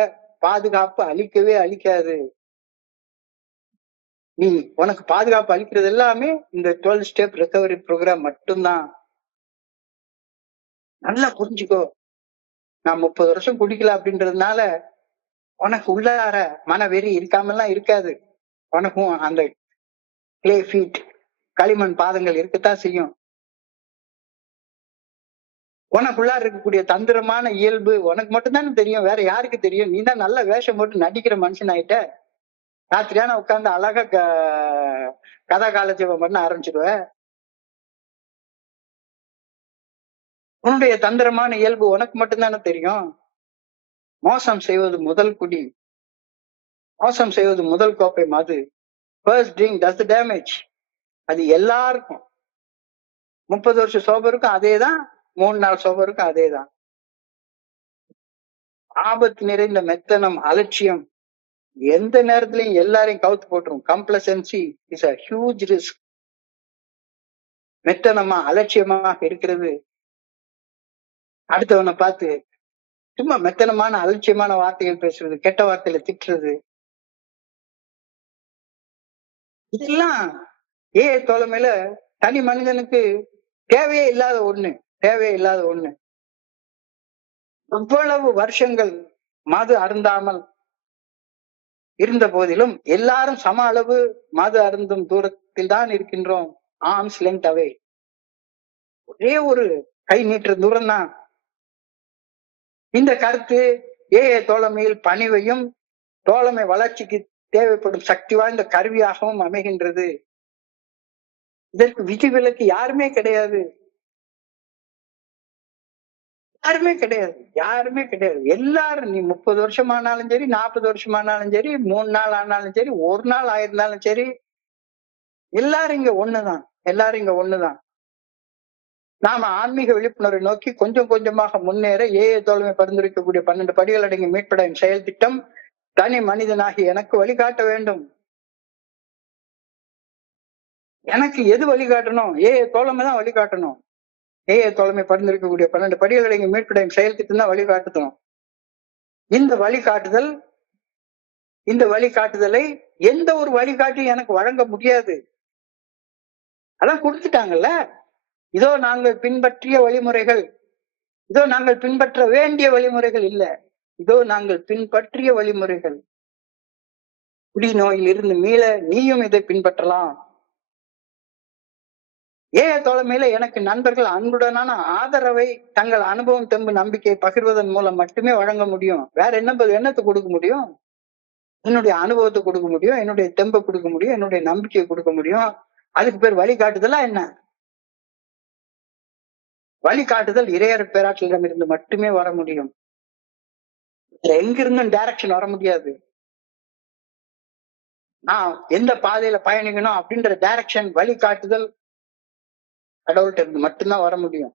பாதுகாப்பு அளிக்கவே அளிக்காது. நீ உனக்கு பாதுகாப்பு அளிக்கிறது எல்லாமே இந்த 12 ஸ்டெப் ரெக்கவரி ப்ரோக்ராம் மட்டும்தான். நல்லா புரிஞ்சுக்கோ. நான் 30 வருஷம் குடிக்கல அப்படின்றதுனால உனக்கு உள்ளார மனவெறி இருக்காமலாம் இருக்காது. உனக்கும் அந்த கிளே ஃபீட், களிமண் பாதங்கள் இருக்கத்தான் செய்யும். உனக்குள்ளார இருக்கக்கூடிய தந்திரமான இயல்பு உனக்கு மட்டும்தானே தெரியும், வேற யாருக்கு தெரியும்? நீ தான் நல்ல வேஷம் போட்டு நடிக்கிற மனுஷன் ஆயிட்ட. ராத்திரியான உட்கார்ந்து அழகா கதா காலட்சேபம் பண்ண ஆரம்பிச்சிடுவ. உன்னுடைய தந்திரமான இயல்பு உனக்கு மட்டும்தானே தெரியும். மோசம் செய்வது முதல் குடி, மோசம் செய்வது முதல் கோப்பை மது, first drink does the damage. அது எல்லாருக்கும் 30 வருஷம் சோபருக்கும் அதேதான், 3 நாள் சோபருக்கும் அதேதான். ஆபத்து நிறைந்த மெத்தனம், அலட்சியம் எந்த நேரத்திலையும் எல்லாரையும் கவுத்து போட்டுரும். கம்ப்ளசன்சி இஸ் a huge risk. மெத்தனமா அலட்சியமாக இருக்கிறது, அடுத்தவனை பார்த்து சும்மா மெத்தனமான அலட்சியமான வார்த்தைகள் பேசுறது, கெட்ட வார்த்தையில திட்டுறது, இதெல்லாம் தோழமையில தனி மனிதனுக்கு தேவையே இல்லாத ஒண்ணு, தேவையே இல்லாத ஒண்ணு. எவ்வளவு வருஷங்கள் மது அருந்தாமல் இருந்த போதிலும் எல்லாரும் சம அளவு மது அருந்தும் தூரத்தில் தான் இருக்கின்றோம். ஆர்ம்ஸ் லென்த் அவே, ஒரே ஒரு கை நீட்டுற தூரம் தான். இந்த கருத்து தோழமையில் பணிவையும் தோழமை வளர்ச்சிக்கு தேவைப்படும் சக்தி வாய்ந்த கருவியாகவும் அமைகின்றது. இதற்கு விதிவிலக்கு யாருமே கிடையாது, யாருமே கிடையாது, யாருமே கிடையாது. எல்லாரும், நீ 30 வருஷம் ஆனாலும் சரி, 40 வருஷம் ஆனாலும் சரி, 3 நாள் ஆனாலும் சரி, 1 நாள் ஆயிருந்தாலும் சரி, எல்லாரும் இங்க ஒண்ணுதான், எல்லாரும் இங்க ஒண்ணுதான். நாம ஆன்மீக விழிப்புணர்வை நோக்கி கொஞ்சம் கொஞ்சமாக முன்னேற தோழமை பரிந்துரைக்கக்கூடிய 12 படிகள் அடங்கிய மீட்படையும் செயல் திட்டம் தனி மனிதனாகி எனக்கு வழிகாட்ட வேண்டும். எனக்கு எது வழிகாட்டணும்? தோழமை தான் வழிகாட்டணும். தோழமை பரிந்துரைக்கக்கூடிய 12 படிகள் அடங்கிய மீட்படையும் செயல் திட்டம் தான் வழிகாட்டணும். இந்த வழிகாட்டுதலை எந்த ஒரு வழிகாட்டியும் எனக்கு வழங்க முடியாது. அதான் கொடுத்துட்டாங்கல்ல. இதோ நாங்கள் பின்பற்றிய வழிமுறைகள், இதோ நாங்கள் பின்பற்ற வேண்டிய வழிமுறைகள் இல்ல, இதோ நாங்கள் பின்பற்றிய வழிமுறைகள். குடி நோயில் இருந்து மீள நீயும் இதை பின்பற்றலாம். ஏக தோழமையில எனக்கு நண்பர்கள் அன்புடனான ஆதரவை தங்கள் அனுபவம், தெம்பு, நம்பிக்கையை பகிர்வதன் மூலம் மட்டுமே வழங்க முடியும். வேற என்னத்தை கொடுக்க முடியும்? என்னுடைய அனுபவத்தை கொடுக்க முடியும், என்னுடைய தெம்பை கொடுக்க முடியும், என்னுடைய நம்பிக்கையை கொடுக்க முடியும். அதுக்கு பேர் வழிகாட்டுதலா என்ன? வழிகாட்டுதல் இறையர் பேராற்றலிடம் இருந்து மட்டுமே வர முடியும். எங்கிருந்தும் டைரக்ஷன் வர முடியாது. நான் எந்த பாதையில பயணிக்கணும் அப்படின்ற டைரக்ஷன், வழிகாட்டுதல் கடவுள்கிட்ட இருந்து மட்டும்தான் வர முடியும்.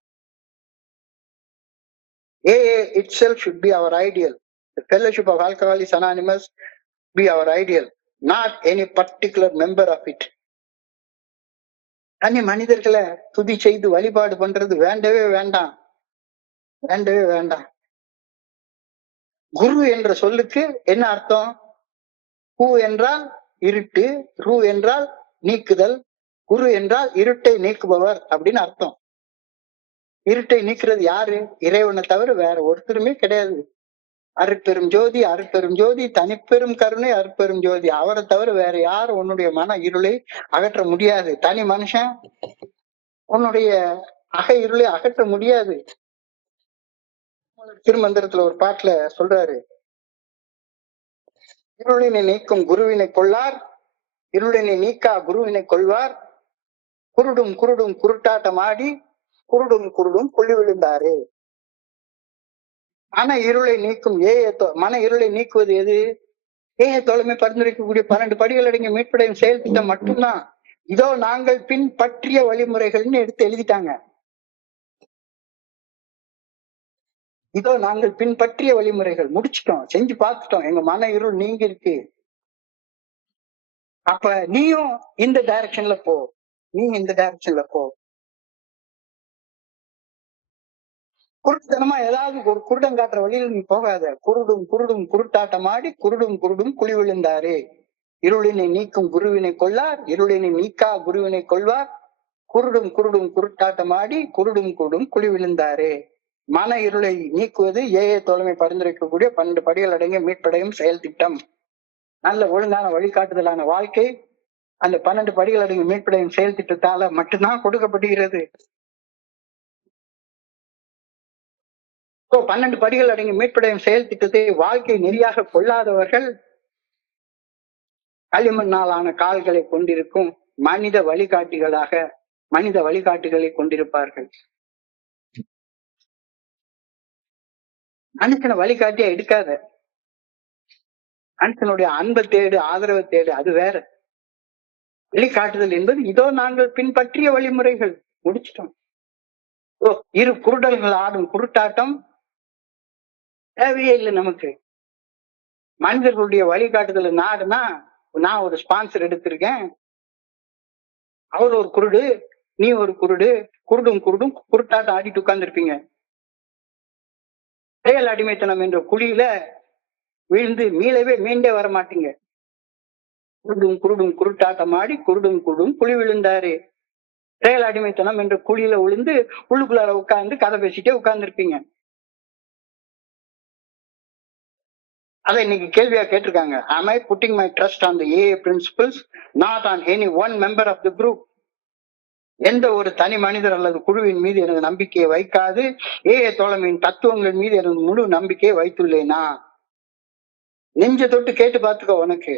AA itself should be our ideal. The Fellowship of Alcoholics Anonymous be our ideal, not any particular member of it. தனி மனிதர்களை துதி செய்து வழிபாடு பண்றது வேண்டவே வேண்டாம், வேண்டவே வேண்டாம். குரு என்ற சொல்லுக்கு என்ன அர்த்தம்? கு என்றால் இருட்டு, ரு என்றால் நீக்குதல், குரு என்றால் இருட்டை நீக்குபவர் அப்படின்னு அர்த்தம். இருட்டை நீக்கிறது யாரு? இறைவனை தவிர வேற ஒருத்தருமே கிடையாது. அருட்பெரும் ஜோதி, அருட்பெரும் ஜோதி, தனிப்பெரும் கருணை, அருட்பெரும் ஜோதி. அவரை தவிர வேற யாரும் உன்னுடைய மன இருளை அகற்ற முடியாது. தனி மனுஷன் உன்னுடைய அக இருளை அகற்ற முடியாது. திருமந்திரத்துல ஒரு பாட்டுல சொல்றாரு, இருளினை நீக்கும் குருவினை கொள்ளார், இருளினை நீக்கா குருவினை கொள்வார், குருடும் குருடும் குருட்டாட்டம் ஆடி குருடும் குருடும் கொள்ளி விழுந்தாரு. மன இருளை நீக்கும் மன இருளை நீக்குவது எது? ஏக தோழமை பரிந்துரைக்கக்கூடிய 12 படிகள் அடங்கிய மீட்படையும் செயல் திட்டம் மட்டும்தான். இதோ நாங்கள் பின்பற்றிய வழிமுறைகள்னு எடுத்து எழுதிட்டாங்க. இதோ நாங்கள் பின்பற்றிய வழிமுறைகள், முடிச்சிட்டோம், செஞ்சு பார்த்துட்டோம், எங்க மன இருள் நீங்கி இருக்கு. அப்ப நீயும் இந்த டைரக்ஷன்ல போ, நீ இந்த டைரக்ஷன்ல போ. குருட்டுத்தனமா ஏதாவது ஒரு குருடம் காட்டுற வழியில நீ போகாத. குருடும் குருடும் குருட்டாட்டம் ஆடி குருடும் குருடும் குழி விழுந்தாரு. இருளினை நீக்கும் குருவினை கொள்ளார், இருளினை நீக்கா குருவினை கொள்வார், குருடும் குருடும் குருட்டாட்டம் ஆடி குருடும் குருடும் குழி விழுந்தாரு. மன இருளை நீக்குவது ஏஏ தோழமை பரிந்துரைக்கக்கூடிய 12 படிகள் அடங்கிய மீட்படையும் செயல் திட்டம். நல்ல ஒழுங்கான வழிகாட்டுதலான வாழ்க்கை அந்த 12 படிகள் அடங்கிய மீட்படையும் செயல் திட்டத்தால மட்டும்தான் கொடுக்கப்படுகிறது. 12 படிகள் அடங்கிய மீட்படையும் செயல் திட்டத்தை வாழ்க்கை நெறியாக கொள்ளாதவர்கள் களிமண்ணாலான கால்களை கொண்டிருக்கும் மனித வழிகாட்டிகளை கொண்டிருப்பார்கள். மனுஷனை வழிகாட்டியா எடுக்காத. மனுஷனுடைய அன்பை தேடு, ஆதரவை தேடு, அது வேற. வழிகாட்டுதல் என்பது இதோ நாங்கள் பின்பற்றிய வழிமுறைகள், முடிச்சிட்டோம். இரு குருடல்கள் ஆடும் குருட்டாட்டம் தேவையே இல்லை நமக்கு. மனிதர்களுடைய வழிகாட்டுதல் நாடுனா, நான் ஒரு ஸ்பான்சர் எடுத்திருக்கேன், அவர் ஒரு குருடு, நீ ஒரு குருடு, குருடும் குருடும் குருட்டாட்டம் ஆடிட்டு உட்கார்ந்துருப்பீங்க. செயல் அடிமைத்தனம் என்ற குழியில விழுந்து மீண்டே வர மாட்டீங்க. குருடும் குருடும் குருட்டாட்டம் ஆடி குருடும் குருடும் குழி விழுந்தாரு. செயல் அடிமைத்தனம் என்ற குழியில விழுந்து உள்ளுக்குள்ளார உட்கார்ந்து கதை பேசிட்டே உட்கார்ந்துருப்பீங்க. அதை இன்னைக்கு கேள்வியா கேட்டிருக்காங்க. Am I putting my trust on the AA principles, not on any one member of the group? எந்த ஒரு தனி மனிதர் அல்லது குழுவின் மீது எனது நம்பிக்கையை வைக்காது ஏஏ தோழமையின் தத்துவங்கள் மீது எனது முழு நம்பிக்கையை வைத்துள்ளேனா? நெஞ்ச தொட்டு கேட்டு பார்த்துக்கோ. உனக்கு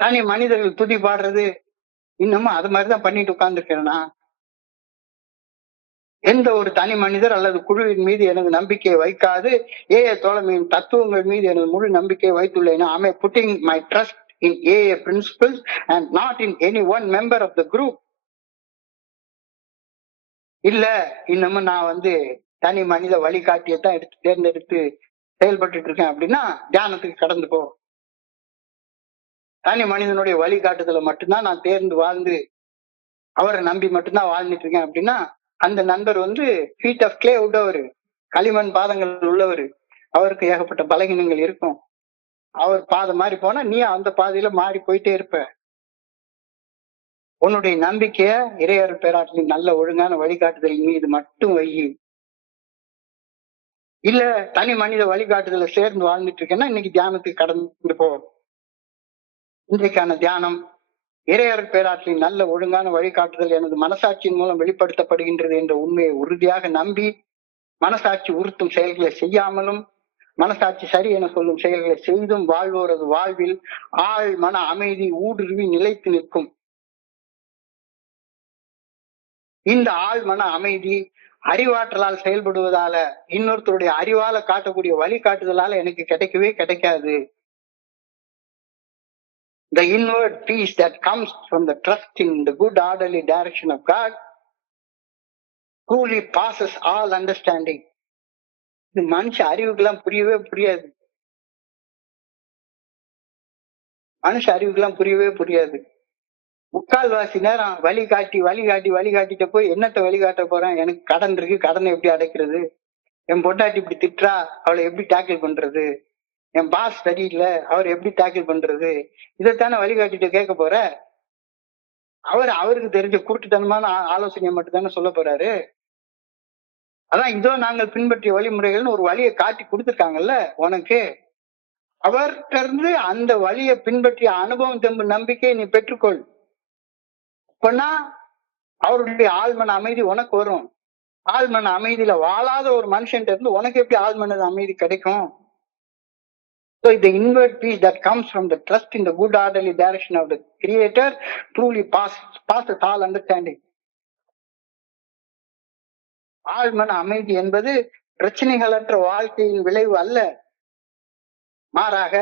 தனி மனிதர்கள் துதி பாடுறது இன்னமும் அது மாதிரிதான் பண்ணிட்டு உட்கார்ந்துருக்கேன்னா? எந்த ஒரு தனி மனிதர் அல்லது குழுவின் மீது எனது நம்பிக்கையை வைக்காது ஏஏ தோழமையின் தத்துவங்கள் மீது எனது முழு நம்பிக்கையை வைத்துள்ளேனா? Am I putting my trust in AA principles and not in any one member of the group? இல்ல, இன்னமும் நான் தனி மனித வழிகாட்டியத்தான் தேர்ந்தெடுத்து செயல்பட்டு இருக்கேன் அப்படின்னா தியானத்துக்கு கடந்து போ. தனி மனிதனுடைய வழிகாட்டுதலை மட்டும்தான் நான் தேர்ந்து வாழ்ந்து அவரை நம்பி மட்டும்தான் வாழ்ந்துட்டு இருக்கேன் அப்படின்னா அந்த நண்பர் ஃபீட் ஆஃப் கிளே உள்ளவர், களிமண் பாதங்கள் உள்ளவர். அவருக்கு ஏகப்பட்ட பலகீனங்கள் இருக்கும். அவர் பாதை மாறி போனா நீ அந்த பாதையில மாறி போயிட்டே இருப்ப. உன்னுடைய நம்பிக்கைய இறையர் பேராற்றலின் நல்ல ஒழுங்கான வழிகாட்டுதல் மீது மட்டும் வை. இல்ல தனி மனித வழிகாட்டுதல சேர்ந்து வாழ்ந்துட்டு இருக்கேன்னா இன்னைக்கு தியானத்துக்கு கடந்து போ. இன்றைக்கான தியானம் இறையர் பேராற்றின் நல்ல ஒழுங்கான வழிகாட்டுதல் எனது மனசாட்சியின் மூலம் வெளிப்படுத்தப்படுகின்றது என்ற உண்மையை உறுதியாக நம்பி மனசாட்சி உறுத்தும் செயல்களை செய்யாமலும் மனசாட்சி சரி என சொல்லும் செயல்களை செய்தும் வாழ்வோரது வாழ்வில் ஆழ் மன அமைதி ஊடுருவி நிலைத்து நிற்கும். இந்த ஆழ் மன அமைதி அறிவாற்றலால் செயல்படுவதால இன்னொருத்தருடைய அறிவால காட்டக்கூடிய வழிகாட்டுதலால எனக்கு கிடைக்கவே கிடைக்காது. The inward peace that comes from the trust in the good orderly direction of God truly passes all understanding. இது மனுஷ அறிவுக்கெல்லாம் புரியவே புரியாது. மனுஷ அறிவுக்கெல்லாம் புரியவே புரியாது. முக்கால்வாசி நேரம் வழிகாட்டிட்ட போய் என்னத்த வழிகாட்ட போறேன், எனக்கு கடன் இருக்கு, கடனை எப்படி அடைக்கிறது, என் பொண்டாட்டி இப்படி திட்டுறா, அவளை எப்படி டேக்கிள் பண்றது, என் பாஸ் சரியில்லை, அவர் எப்படி டேக்கிள் பண்றது, இதைத்தானே வழிகாட்டிட்டு கேட்க போற. அவருக்கு தெரிஞ்ச கூட்டுத்தனமான ஆலோசனையை மட்டும் தானே சொல்ல போறாரு. அதான் இதோ நாங்கள் பின்பற்றிய வழிமுறைகள்னு ஒரு வழியை காட்டி கொடுத்துருக்காங்கல்ல உனக்கு. அவர்கிட்ட இருந்து அந்த வழியை பின்பற்றிய அனுபவம் தெம்பு நம்பிக்கையை நீ பெற்றுக்கொள். அப்பனா அவருடைய ஆழ்மன அமைதி உனக்கு வரும். ஆழ்மன அமைதியில வாழாத ஒரு மனுஷன் இருந்து உனக்கு எப்படி ஆழ்மன அமைதி கிடைக்கும்? So the inward peace that comes from the trust in the good orderly direction of the Creator truly passes all understanding. ஆழ்மன அமைதி என்பது பிரச்சனைகளற்ற வாழ்க்கையின் விளைவு அல்ல. மாறாக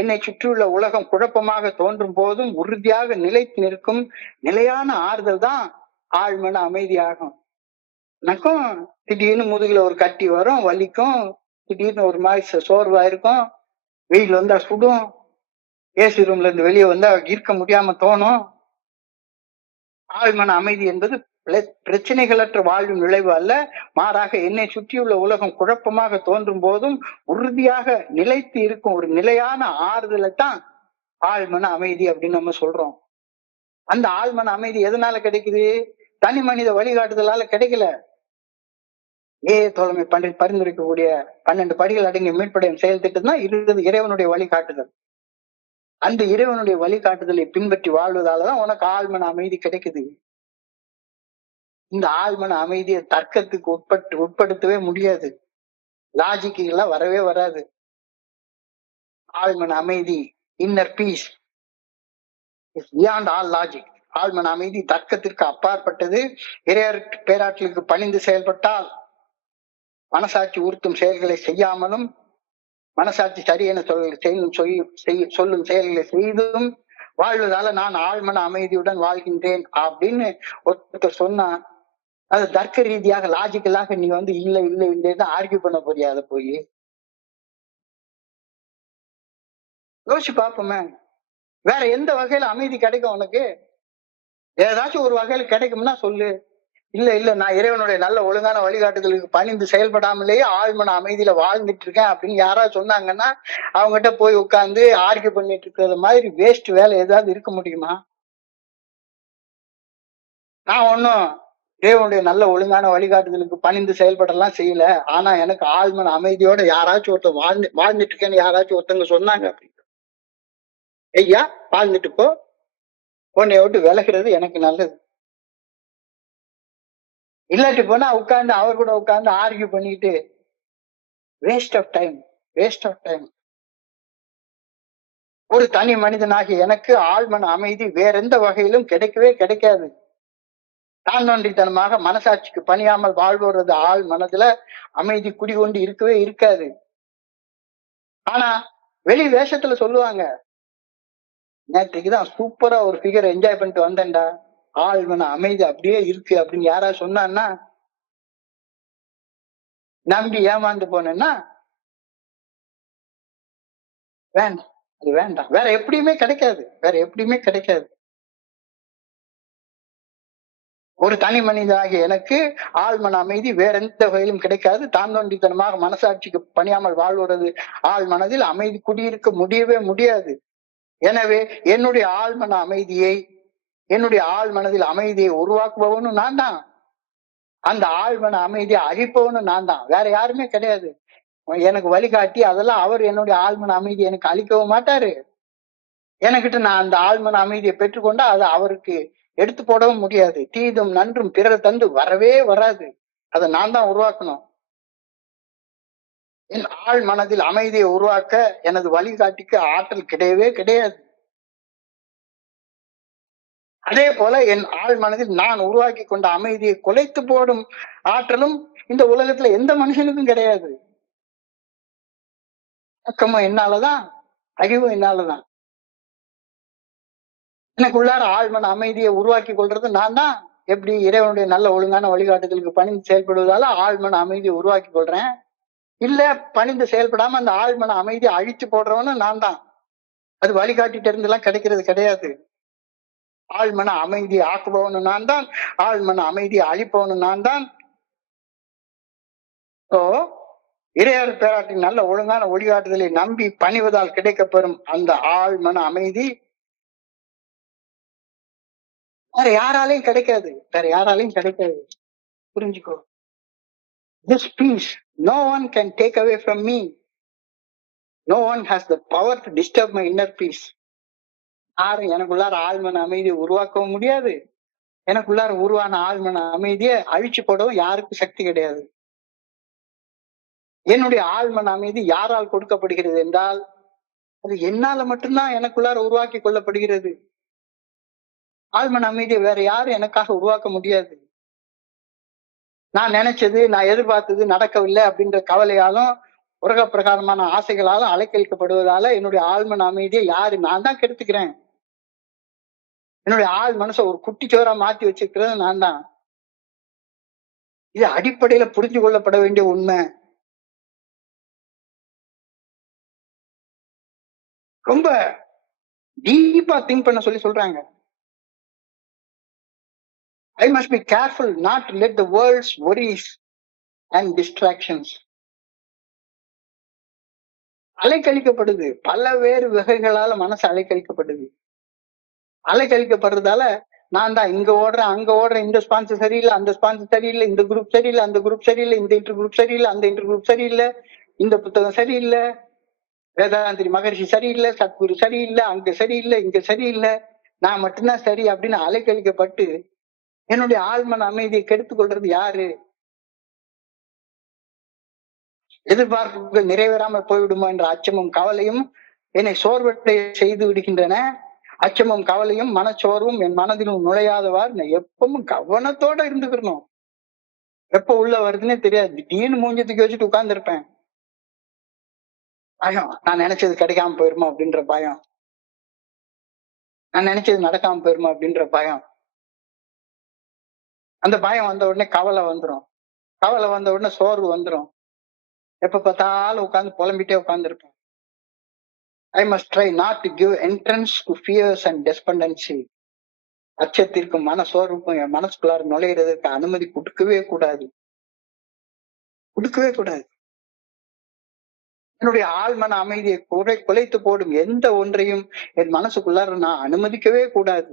என்னை சுற்றியுள்ள உலகம் குழப்பமாக தோன்றும் போதும் உறுதியாக நிலைத்து நிற்கும் நிலையான ஆறுதல் தான் ஆழ்மன அமைதியாகும். எனக்கும் திடீர்னு முதுகுல ஒரு கட்டி வரும், வலிக்கும், திடீர்னு ஒரு மாதிரி சோர்வா இருக்கும், வெயில் வந்தா சுடும், ஏசி ரூம்ல இருந்து வெளியே வந்தா இருக்க முடியாம தோணும். ஆழ்மன அமைதி என்பது பிரச்சனைகளற்ற வாழ்வின் விளைவு அல்ல. மாறாக என்னை சுற்றியுள்ள உலகம் குழப்பமாக தோன்றும் போதும் உறுதியாக நிலைத்து இருக்கும் ஒரு நிலையான ஆறுதலை தான் ஆழ்மன அமைதி அப்படின்னு நம்ம சொல்றோம். அந்த ஆழ்மன அமைதி எதனால கிடைக்குது? தனி மனித வழிகாட்டுதலால கிடைக்கல. தோழமை பரிந்துரைக்கக்கூடிய 12 படிகள் அடங்கிய மீட்படையும் செயல் திட்டம் தான் இறைவனுடைய வழிகாட்டுதல். அந்த இறைவனுடைய வழிகாட்டுதலை பின்பற்றி வாழ்வதாலதான் உனக்கு ஆழ்மன அமைதி கிடைக்குது. இந்த ஆழ்மன அமைதியை தர்க்கத்துக்கு உட்படுத்தவே முடியாது. லாஜிக்கு எல்லாம் வரவே வராது. ஆழ்மன அமைதி inner peace is beyond all logic. ஆழ்மன அமைதி தர்க்கத்திற்கு அப்பாற்பட்டது. இறையர் பேராற்றலுக்கு பணிந்து செயல்பட்டால் மனசாட்சி உறுத்தும் செயல்களை செய்யாமலும் மனசாட்சி சரியென சொல்லும் செயல்களை செய்தும் வாழ்வதால நான் ஆழ்மன அமைதியுடன் வாழ்கின்றேன் அப்படின்னு ஒருத்தர் சொன்னா அது தர்க்க ரீதியாக லாஜிக்கலாக நீ இல்ல இல்ல இல்லைன்னு ஆர்கியூ பண்ண போறியா? அதை போய் யோசிச்சு பார்ப்போமே. வேற எந்த வகையில அமைதி கிடைக்கும் உனக்கு? ஏதாச்சும் ஒரு வகையில கிடைக்கும்னா சொல்லு. இல்ல நான் இறைவனுடைய நல்ல ஒழுங்கான வழிகாட்டுதலுக்கு பணிந்து செயல்படாமலேயே ஆழ்மன அமைதியில வாழ்ந்துட்டு இருக்கேன் அப்படின்னு யாராவது சொன்னாங்கன்னா அவங்ககிட்ட போய் உட்கார்ந்து ஆர்கியூ பண்ணிட்டு இருக்கிறது மாதிரி வேஸ்ட் வேலை ஏதாவது இருக்க முடியுமா? நான் ஒன்னும் இறைவனுடைய நல்ல ஒழுங்கான வழிகாட்டுதலுக்கு பணிந்து செயல்படலாம் செய்யல. ஆனா எனக்கு ஆழ்மன அமைதியோட யாராச்சும் ஒருத்தர் வாழ்ந்துட்டு இருக்கேன்னு யாராச்சும் ஒருத்தவங்க சொன்னாங்க அப்படின்னு, ஐயா வாழ்ந்துட்டு போ, உன்னை விட்டு விலகிறது எனக்கு நல்லது. இல்லாட்டி போனா உட்கார்ந்து அவர் கூட உட்கார்ந்து ஆர்கியூ பண்ணிட்டு வேஸ்ட் ஆஃப் டைம். ஒரு தனி மனிதனாகி எனக்கு ஆழ்மன அமைதி வேற எந்த வகையிலும் கிடைக்கவே கிடைக்காது. தான் நன்றித்தனமாக மனசாட்சிக்கு பணியாமல் வாழ்வோரது ஆள் மனதுல அமைதி குடிகொண்டு இருக்கவே இருக்காது. ஆனா வெளி வேஷத்துல சொல்லுவாங்க, நேற்றுக்குதான் சூப்பரா ஒரு ஃபிகர் என்ஜாய் பண்ணிட்டு வந்தேன்டா, ஆழ்மன அமைதி அப்படியே இருக்கு அப்படின்னு யாராவது சொன்னான்னா நம்பி ஏமாந்து போனேன்னா வேண்டாம், அது வேண்டாம். வேற எப்படியுமே கிடைக்காது. ஒரு தனி மனிதனாகிய எனக்கு ஆழ்மன அமைதி வேற எந்த வகையிலும் கிடைக்காது. தான் தோன்றித்தனமாக மனசாட்சிக்கு பணியாமல் வாழ்வது ஆழ் மனதில் அமைதி குடியிருக்க முடியவே முடியாது. எனவே என்னுடைய ஆழ் மனதில் அமைதியை உருவாக்குபவனும் நான் தான், அந்த ஆழ்மன அமைதியை அழிப்பவனும் நான் தான், வேற யாருமே கிடையாது. எனக்கு வழிகாட்டி அதெல்லாம் அவர் என்னுடைய ஆழ்மன அமைதி எனக்கு அளிக்கவும் மாட்டாரு. எனக்கிட்ட நான் அந்த ஆழ்மன அமைதியை பெற்றுக்கொண்டா அது அவருக்கு எடுத்து போடவும் முடியாது. தீதும் நன்றும் பிறர் தந்து வரவே வராது. அதை நான் தான் உருவாக்கணும். என் ஆழ் மனதில் அமைதியை உருவாக்க எனது வழிகாட்டிக்கு ஆற்றல் கிடையவே கிடையாது. அதே போல என் ஆழ் மனதில் நான் உருவாக்கி கொண்ட அமைதியை குலைத்து போடும் ஆற்றலும் இந்த உலகத்துல எந்த மனுஷனுக்கும் கிடையாது. பக்கமும் என்னாலதான், அறிவும் என்னாலதான். எனக்குள்ளார ஆழ்மன அமைதியை உருவாக்கி கொள்றது நான் தான். எப்படி இறைவனுடைய நல்ல ஒழுங்கான வழிகாட்டுதலுக்கு பணிந்து செயல்படுவதால ஆழ்மன அமைதியை உருவாக்கி கொள்றேன். இல்ல பணிந்து செயல்படாம அந்த ஆழ்மன அமைதியை அழிச்சு போடுறவனு நான் தான். அது வழிகாட்டிட்டு இருந்து எல்லாம் கிடைக்கிறது கிடையாது. ஆழ்மன அமைதியை ஆக்குபவனு நான் தான், ஆழ்மன அமைதியை அழிப்பவனு நான் தான். இறையர் பேராட்டின் நல்ல ஒழுங்கான வழிகாட்டுதலை நம்பி பணிவதால் கிடைக்கப்பெறும் அந்த ஆழ்மன அமைதி வேற யாராலையும் கிடைக்காது. வேற யாராலையும் கிடைக்காது. புரிஞ்சுக்கோ. This peace no one can take away from me. No one has the power to disturb my inner peace. யாரும் எனக்குள்ளார ஆழ்மன அமைதியை உருவாக்கவும் முடியாது. எனக்குள்ளார உருவான ஆழ்மன அமைதியை அழிச்சு போடவும் யாருக்கும் சக்தி கிடையாது. என்னுடைய ஆழ்மன அமைதி யாரால் கொடுக்கப்படுகிறது என்றால் அது என்னால மட்டும்தான் எனக்குள்ளார உருவாக்கி கொள்ளப்படுகிறது. ஆழ்மன அமைதியை வேற யாரும் எனக்காக உருவாக்க முடியாது. நான் நினைச்சது, நான் எதிர்பார்த்தது நடக்கவில்லை அப்படின்ற கவலையாலும் உலக பிரகாரமான ஆசைகளாலும் அலைக்கழிக்கப்படுவதால என்னுடைய ஆழ்மன அமைதியை நான் தான் கெடுத்துக்கிறேன். என்னுடைய ஆள் மனசை ஒரு குட்டிச்சோரா மாத்தி வச்சிருக்கிறது நான் தான். இது அடிப்படையில புரிஞ்சு கொள்ளப்பட வேண்டிய உண்மை. ரொம்ப டீப்பா திங்க் பண்ண சொல்றாங்க. I must be careful not to let the world's worries and distractions. அலைக்கழிக்கப்படுது. பல வேறு வகைகளால மனசு அலைக்கழிக்கப்படுது. அலைக்கழிக்கப்படுறதால நான் தான் இங்க ஓடுறேன், அங்க ஓடுறேன், இந்த ஸ்பான்சர் சரியில்லை, அந்த ஸ்பான்சர் சரியில்லை, இந்த குரூப் சரியில்லை, அந்த குரூப் சரியில்லை, இந்த இன்டர் குரூப் சரியில்லை, அந்த இன்டர் குரூப் சரியில்லை, இந்த புத்தகம் சரியில்லை, வேதாந்திரி மகரிஷி சரியில்லை, சத்குரு சரியில்லை, அங்க சரியில்லை, இங்க சரியில்லை, நான் மட்டும்தான் சரி அப்படின்னு அலைக்கழிக்கப்பட்டு என்னுடைய ஆழ்மன அமைதியை கெடுத்துக் கொள்றது யாரு? எதிர்பார்ப்புகள் நிறைவேறாமல் போய்விடுமோ என்ற அச்சமும் கவலையும் என்னை சோர்வடைய செய்து விடுகின்றன. அச்சமும் கவலையும் மனச்சோர்வும் என் மனதிலும் நுழையாதவாறு நான் எப்பவும் கவனத்தோட இருந்துக்கணும். எப்ப உள்ள வருதுன்னே தெரியாது. திடீர்னு மூஞ்சத்துக்கு வச்சுட்டு உட்கார்ந்து இருப்பேன். பயம், நான் நினைச்சது கிடைக்காம போயிருமோ அப்படின்ற பயம், நான் நினைச்சது நடக்காம போயிருமோ அப்படின்ற பயம். அந்த பயம் வந்த உடனே கவலை வந்துடும். கவலை வந்த உடனே சோர்வு வந்துடும். எப்ப பார்த்தாலும் உட்கார்ந்து புலம்பிட்டே உட்கார்ந்து இருப்பேன். I must try not to give entrance to fears and despondency. அச்சத்திற்கும் மனசோர்வுக்கும் என் மனசுக்குள்ளார நுழையிறதுக்கு அனுமதி கொடுக்கவே கூடாது. கொடுக்கவே கூடாது. என்னுடைய ஆழ்மன அமைதியை குலைத்து போடும் எந்த ஒன்றையும் என் மனசுக்குள்ளார நான் அனுமதிக்கவே கூடாது.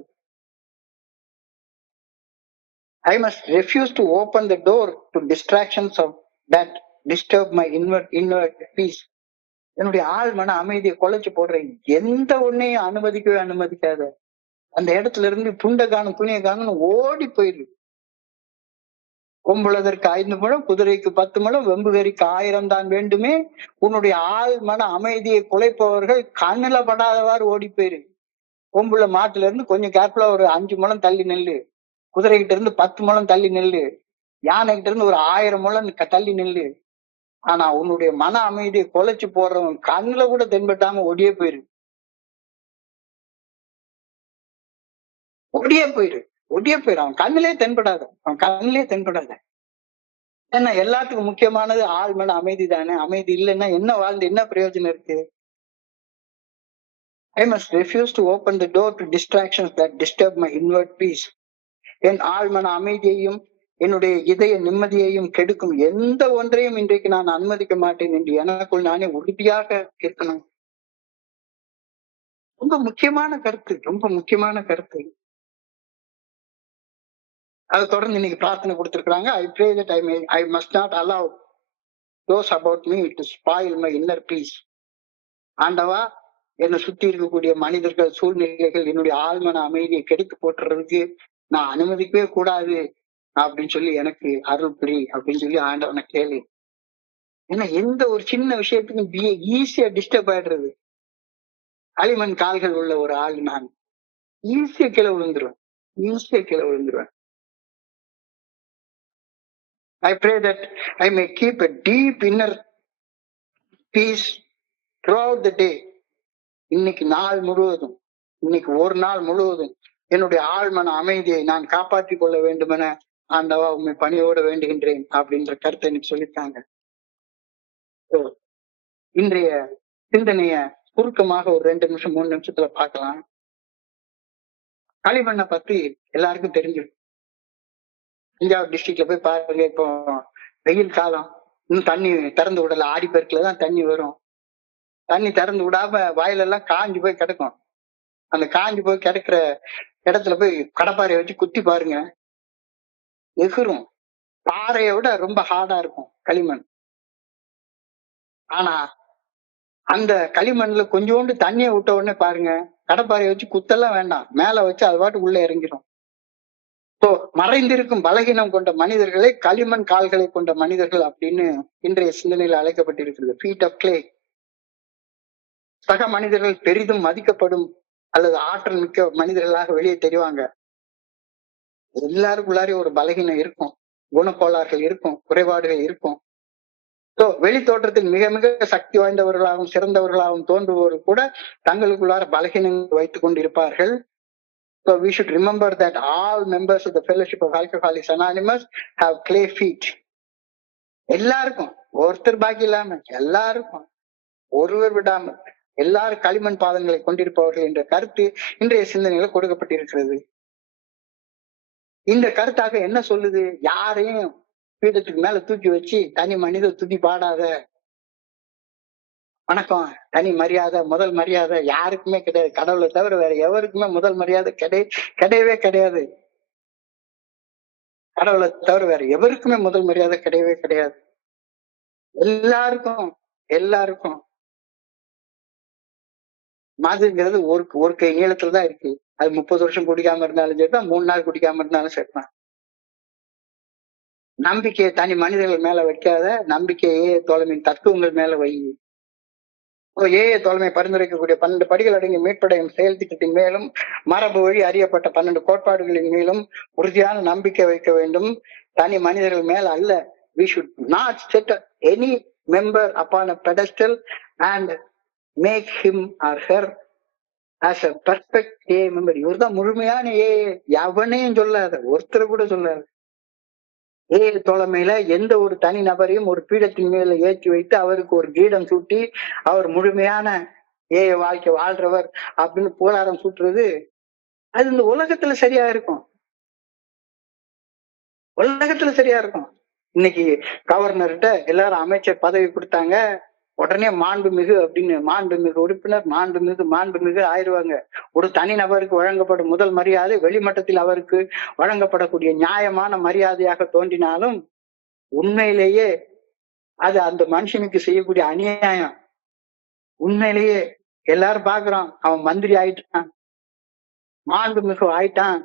I must refuse to open the door to distractions of that disturb my inward peace. என்னுடைய ஆழ்மன அமைதியை குலைச்சு போடுற எந்த ஒன்னையும் அனுமதிக்கவே அனுமதிக்காத. அந்த இடத்துல இருந்து புண்டை காணும் துணியை காணும் ஓடி போயிரு. கொம்புளதற்கு 5 முழம், குதிரைக்கு 10 முழம், வெம்புகரிக்கு 1000 தான் வேண்டுமே. உன்னுடைய ஆழ்மன அமைதியை குலைப்பவர்கள் கண்ணுல படாதவாறு ஓடி போயிரு. கொம்புள்ள மாட்டுல இருந்து கொஞ்சம் கேர்ஃபுல்லா ஒரு 5 முழம் தள்ளி நெல்லு. குதிரைகிட்ட இருந்து 10 முழம் தள்ளி நெல்லு. யானை கிட்ட இருந்து ஒரு 1000 முழம் தள்ளி நெல்லு. ஆனா உன்னுடைய மன அமைதியை குலைச்சு போடுறவன் கண்ணுல கூட தென்பட்டாம ஓடியே போயிரு. ஓடியே போயிரு. ஒடியே போயிரு. அவன் கண்ணிலே தென்படாத. அவன் கண்ணிலே தென்படாத. ஏன்னா எல்லாத்துக்கும் முக்கியமானது ஆழ்மன அமைதி தானே. அமைதி இல்லைன்னா என்ன வாழ்ந்து என்ன பிரயோஜனம் இருக்கு? I must refuse to open the door to distractions that disturb my inward peace. என் ஆழ்மன அமைதியையும் என்னுடைய இதய நிம்மதியையும் கெடுக்கும் எந்த ஒன்றையும் இன்றைக்கு நான் அனுமதிக்க மாட்டேன் என்று எனக்குள் நானே உறுதியாக இருக்கணும். ரொம்ப முக்கியமான கருத்து. ரொம்ப முக்கியமான கருத்து. அதை தொடர்ந்து இன்னைக்கு பிரார்த்தனை கொடுத்திருக்கிறாங்க. I pray that I must not allow close about me to spoil my inner peace. ஆண்டவா, என்னை சுத்தி இருக்கக்கூடிய மனிதர்கள், சூழ்நிலைகள் என்னுடைய ஆழ்மன அமைதியை கெடுத்து போட்டுறதுக்கு நான் அனுமதிக்கவே கூடாது அப்படின்னு சொல்லி எனக்கு அருள் புரி அப்படின்னு சொல்லி ஆண்டவனை கேளு. ஏன்னா எந்த ஒரு சின்ன விஷயத்துக்கும் ஈஸியா டிஸ்டர்ப் ஆயிடுறது. களிமண் கால்கள் உள்ள ஒரு ஆள் நான். ஈஸியா கீழே விழுந்துருவேன். I pray that I may keep a deep inner peace throughout the day. இன்னைக்கு ஒரு நாள் முழுவதும் என்னுடைய ஆழ்மன அமைதியை நான் காப்பாற்றிக் கொள்ள வேண்டுமென ஆண்டவா உண்மை பணியோடு வேண்டுகின்றேன் அப்படின்ற கருத்தை எனக்கு சொல்லிட்டாங்க. இன்றைய சிந்தனைய சுருக்கமாக ஒரு 2 நிமிஷம் 3 நிமிஷத்துல பார்க்கலாம். களிமண்ணை பத்தி எல்லாருக்கும் தெரிஞ்சிடும். தஞ்சாவூர் டிஸ்ட்ரிக்ட்ல போய் பாருங்க, இப்போ வெயில் காலம், இன்னும் தண்ணி திறந்து விடல. ஆடிப்பெருக்குலதான் தண்ணி வரும். தண்ணி திறந்து விடாம வயலெல்லாம் காஞ்சி போய் கிடக்கும். அந்த காஞ்சி போய் கிடக்குற இடத்துல போய் கடப்பாறையை வச்சு குத்தி பாருங்க, எகிரும். பாறையை விட ரொம்ப ஹார்டா இருக்கும் களிமண். ஆனா அந்த களிமண்ல கொஞ்சோண்டு தண்ணியை விட்ட உடனே பாருங்க, கடப்பாறையை வச்சு குத்தெல்லாம் வேண்டாம், மேல வச்சு அது பாட்டு உள்ள இறங்கிடும். மறைந்திருக்கும் பலகீனம் கொண்ட மனிதர்களை களிமண் கால்களை கொண்ட மனிதர்கள் அப்படின்னு இன்றைய சிந்தனையில் அழைக்கப்பட்டிருக்கிறது. Feet of clay. சக மனிதர்கள் பெரிதும் மதிக்கப்படும் அல்லது ஆற்றல் மிக்க மனிதர்களாக வெளியே தெரிவாங்க. எல்லாருக்குள்ளாரையும் ஒரு பலகீனம் இருக்கும், குணக்கோளாறுகள் இருக்கும், குறைபாடுகள் இருக்கும். வெளி தோற்றத்தில் மிக மிக சக்தி வாய்ந்தவர்களாகவும் சிறந்தவர்களாகவும் தோன்றுவோர் கூட தங்களுக்குள்ளார பலகீனங்கள் வைத்துக் கொண்டிருப்பார்கள். So we should remember that all members of the Fellowship of Alcoholics Anonymous have clay feet. எல்லாருக்கும், ஒருத்தர் பாக்கி இல்லாம எல்லாருக்கும், ஒருவர் விடாமல் எல்லாரும் களிமண் பாதங்களை கொண்டிருப்பவர்கள் என்ற கருத்து இன்றைய சிந்தனையில கொடுக்கப்பட்டிருக்கிறது. இந்த கருத்தாக என்ன சொல்லுது? யாரையும் பீடத்துக்கு மேல தூக்கி வச்சு தனி மனித துதி பாடாத, வணக்கம், தனி மரியாதை, முதல் மரியாதை யாருக்குமே கிடையாது. கடவுளை தவிர வேற எவருக்குமே முதல் மரியாதை கிடையவே கிடையாது. கடவுளை தவிர வேற எவருக்குமே முதல் மரியாதை கிடையவே கிடையாது. எல்லாருக்கும் மதுங்கிறது ஒரு கை நீளத்துலதான் இருக்கு. அது 30 வருஷம் குடிக்காம இருந்தாலும் சரிதான், 3 நாள் குடிக்காம இருந்தாலும் சரிதான். நம்பிக்கையை தனி மனிதர்கள் மேல வைக்காத, நம்பிக்கையே தோழமையின் தத்துவங்கள் மேல வை. தோழமை பரிந்துரைக்கக்கூடிய 12 படிகள் அடங்கிய மீட்படையும் செயல் திட்டத்தின் மேலும் மரபு வழி அறியப்பட்ட 12 கோட்பாடுகளின் மேலும் உறுதியான நம்பிக்கை வைக்க வேண்டும். தனி மனிதர்கள் மேல அல்ல. We should not set any member upon a pedestal and make him or her as a perfect AA member. இவர்தான் முழுமையான எவனையும் சொல்லாத, ஒருத்தர் கூட சொல்லாத. தோழமையில எந்த ஒரு தனி நபரையும் ஒரு பீடத்தின் மேல ஏற்றி வைத்து அவருக்கு ஒரு கீடம் சூட்டி அவர் முழுமையான வாழ்க்கை வாழ்றவர் அப்படின்னு புகழாரம் சூட்டுறது, அது இந்த உலகத்துல சரியா இருக்கும். இன்னைக்கு கவர்னர்கிட்ட எல்லாரும் அமைச்சர் பதவி கொடுத்தாங்க, உடனே மாண்புமிகு அப்படின்னு மாண்புமிகு உறுப்பினர் மாண்புமிகு ஆயிடுவாங்க. ஒரு தனி நபருக்கு வழங்கப்படும் முதல் மரியாதை வெளிமட்டத்தில் அவருக்கு வழங்கப்படக்கூடிய நியாயமான மரியாதையாக தோன்றினாலும் உண்மையிலேயே அது அந்த மனுஷனுக்கு செய்யக்கூடிய அநியாயம். உண்மையிலேயே எல்லாரும் பாக்குறோம், அவன் மந்திரி ஆயிட்டான், மாண்புமிகு ஆயிட்டான்,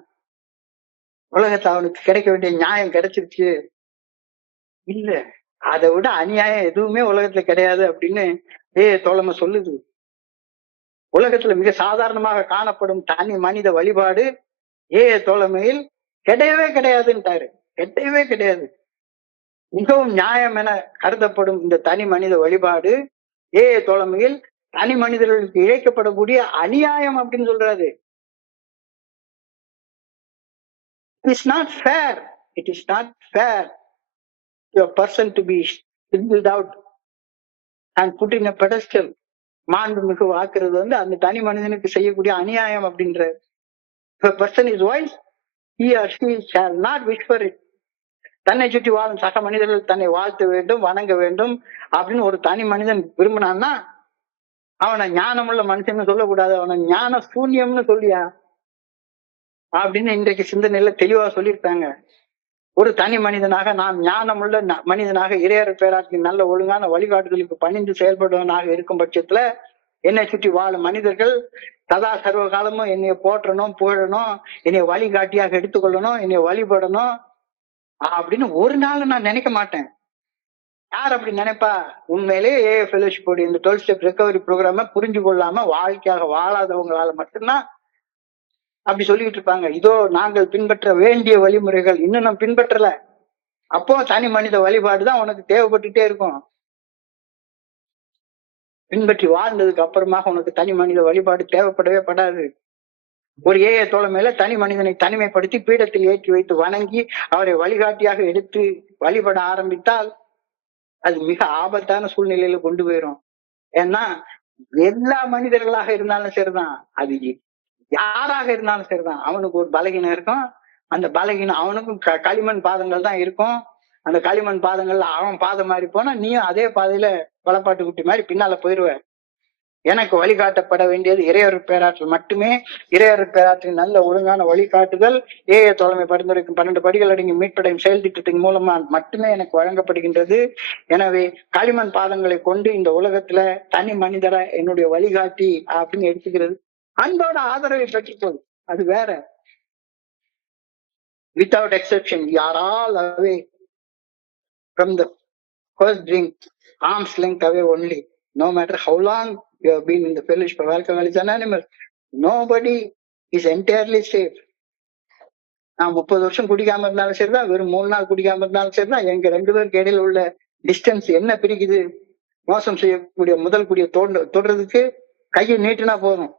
உலகத்துல அவனுக்கு கிடைக்க வேண்டிய நியாயம் கிடைச்சிருச்சு. இல்ல, அதை விட அநியாயம் எதுவுமே உலகத்துல கிடையாது அப்படின்னு தோழமை சொல்லுது. உலகத்துல மிக சாதாரணமாக காணப்படும் தனி மனித வழிபாடு தோழமையில் கிடையவே கிடையாது. மிகவும் நியாயம் என கருதப்படும் இந்த தனி மனித வழிபாடு தோழமையில் தனி மனிதர்களுக்கு இழைக்கப்படக்கூடிய அநியாயம் அப்படின்னு சொல்றாரு. It is not fair to a person to be singled out and put in a pedestal. மாண்புமிகு வாக்குறது அந்த தனி மனிதனுக்கு செய்யக்கூடிய அநியாயம் அப்படின்ற. If a person is wise, he or she shall not wish for it. தன்னை சுற்றி வாழும் சக மனிதர்கள் தன்னை வாழ்த்த வேண்டும், வணங்க வேண்டும் அப்படின்னு ஒரு தனி மனிதன் விரும்பினான்னா அவனை ஞானமுள்ள மனுஷன்னு சொல்லக்கூடாது, அவனை ஞான சூன்யம்னு சொல்லியா அப்படின்னு இன்றைக்கு சிந்தனையில தெளிவா சொல்லியிருக்காங்க. ஒரு தனி மனிதனாக நான் ஞானமுள்ள மனிதனாக இறையர் பேராற்றின் நல்ல ஒழுங்கான வழிகாட்டுதலுக்கு பணிந்து செயல்படுவனாக இருக்கும் பட்சத்துல என்னை சுற்றி வாழும் மனிதர்கள் சதா சர்வ காலமும் என்னைய போற்றணும், புகழணும், என்னைய வழிகாட்டியாக எடுத்துக்கொள்ளணும், என்னைய வழிபடணும் அப்படின்னு ஒரு நாள் நான் நினைக்க மாட்டேன். யார் அப்படி நினைப்பா? உண்மையிலேயே ஏஏ ஃபெலோஷிப் இந்த 12 ஸ்டெப் ரெக்கவரி ப்ரோக்ராம புரிஞ்சு கொள்ளாம வாழ்க்கையாக வாழாதவங்களால மட்டும்தான் அப்படி சொல்லிட்டு இருப்பாங்க. இதோ நாங்கள் பின்பற்ற வேண்டிய வழிமுறைகள் இன்னும் நம்ம பின்பற்றல. அப்போ தனி மனித வழிபாடுதான் உனக்கு தேவைப்பட்டுட்டே இருக்கும். பின்பற்றி வாழ்ந்ததுக்கு அப்புறமாக உனக்கு தனி மனித வழிபாடு தேவைப்படவே படாது. ஒரு ஏஏ தோழமையில தனி மனிதனை தனிமைப்படுத்தி பீடத்தில் ஏற்றி வைத்து வணங்கி அவரை வழிகாட்டியாக எடுத்து வழிபட ஆரம்பித்தால் அது மிக ஆபத்தான சூழ்நிலையில கொண்டு போயிடும். ஏன்னா எல்லா மனிதர்களாக இருந்தாலும் சரிதான், அது யாராக இருந்தாலும் சரிதான், அவனுக்கு ஒரு பலகீனம் இருக்கும். அந்த பலகீனம் அவனுக்கும் களிமண் பாதங்கள் தான் இருக்கும். அந்த களிமண் பாதங்கள்ல அவன் பாதம் மாதிரி போனா நீயும் அதே பாதையில வளப்பாட்டு குட்டி மாதிரி பின்னால போயிருவ. எனக்கு வழிகாட்டப்பட வேண்டியது இறையர் பேராற்றல் மட்டுமே. இறையர் பேராற்றின் நல்ல ஒழுங்கான வழிகாட்டுதல் ஏஏ தோழமை பரிந்துரைக்கும் 12 படிகள் அடங்கி மீட்படையும் செயல் திட்டத்தின் மூலமா மட்டுமே எனக்கு வழங்கப்படுகின்றது. எனவே களிமண் பாதங்களை கொண்டு இந்த உலகத்துல தனி மனிதரை என்னுடைய வழிகாட்டி அப்படின்னு எடுத்துக்கிறது அன்போட ஆதரவை பெற்றுக்கொள், அது வேற. Without exception we are all away from the first drink, arm's length away only. No matter how long you have been in the fellowship of Alcoholics Anonymous, nobody is entirely safe. நான் 30 வருஷம் குடிக்காம இருந்தாலும் சரிதான், வெறும் 3 நாள் குடிக்காம இருந்தாலும் சரிதான், எங்க 2 பேருக்கு இடையில உள்ள டிஸ்டன்ஸ் என்ன பிரிக்குது? மோசம் செய்யக்கூடிய முதல் குடியை தொடுறதுக்கு கையை நீட்டினா போதும்.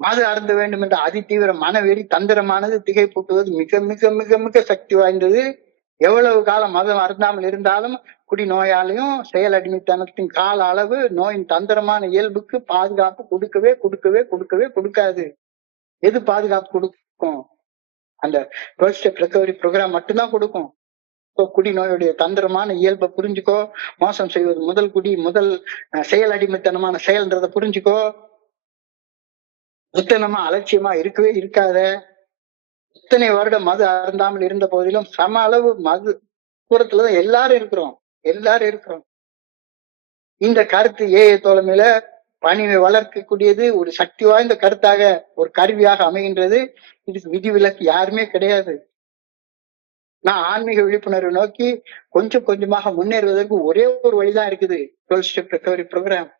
மது அருந்த வேண்டும் என்ற அதிதீவிர மனவெறி தந்திரமானது திகைப்பூட்டுவது மிக மிக மிக மிக சக்தி வாய்ந்தது. எவ்வளவு காலம் மதம் அருந்தாமல் இருந்தாலும் குடி நோயாலையும் செயல் அடிமைத்தனத்தின் கால அளவு நோயின் தந்திரமான இயல்புக்கு பாதுகாப்பு கொடுக்கவே கொடுக்கவே கொடுக்கவே கொடுக்காது. எது பாதுகாப்பு கொடுக்கும்? அந்த 12 ஸ்டெப் ரெக்கவரி ப்ரோக்ராம் மட்டும்தான் கொடுக்கும். குடி நோயுடைய தந்திரமான இயல்பை புரிஞ்சுக்கோ. மோசம் செய்வது முதல் குடி, முதல் செயல் அடிமைத்தனமான செயல்ன்றதை புரிஞ்சுக்கோ. புத்தனமா அலட்சியமா இருக்கவே இருக்காத. இத்தனை வருடம் மது அருந்தாமல் இருந்த போதிலும் சம அளவு மது தூரத்துலதான் எல்லாரும் இருக்கிறோம். இந்த கருத்து ஏஏ தோழமையில பணிவை வளர்க்கக்கூடியது ஒரு சக்தி வாய்ந்த கருத்தாக, ஒரு கருவியாக அமைகின்றது. இதுக்கு விதிவிலக்கு யாருமே கிடையாது. நான் ஆன்மீக விழிப்புணர்வு நோக்கி கொஞ்சம் கொஞ்சமாக முன்னேறுவதற்கு ஒரே ஒரு வழிதான் இருக்குது, 12 step recovery program.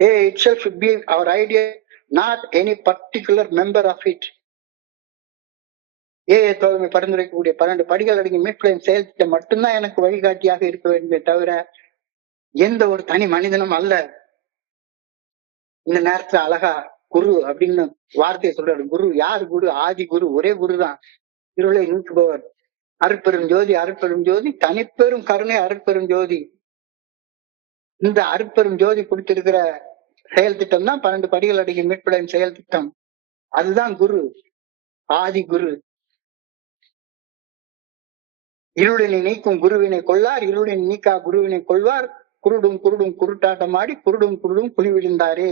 itself should be our idea, not any particular member of it. AA தோழமை பரிந்துரைக்கக்கூடிய 12 படிகள் அடங்கி மீட்படையும் செயல் திட்டம் மட்டும்தான் எனக்கு வழிகாட்டியாக இருக்க வேண்டிய தவிர எந்த ஒரு தனி மனிதனும் அல்ல. இந்த நேரத்துல அழகா குரு அப்படின்னு வார்த்தையை சொல்றாரு. குரு யார்? குரு ஆதி குரு, ஒரே குரு தான். இருளை நீக்குபவர், அருட்பெரும் ஜோதி, அருட்பெரும் ஜோதி, தனிப்பெரும் கருணை, அருட்பெரும் ஜோதி. இந்த அருட்பெரும் ஜோதி கொடுத்திருக்கிற செயல் திட்டம் தான் 12 படிகள் அடங்கி மீட்படையும் செயல் திட்டம். அதுதான் குரு, ஆதி குரு. இருளினை நீக்கும் குருவினை கொள்ளார், இருளினை நீக்கா குருவினை கொள்வார். குருடும் குருடும் குருட்டாட்டமாடி குருடும் குருடும் குழி விழுந்தாரே.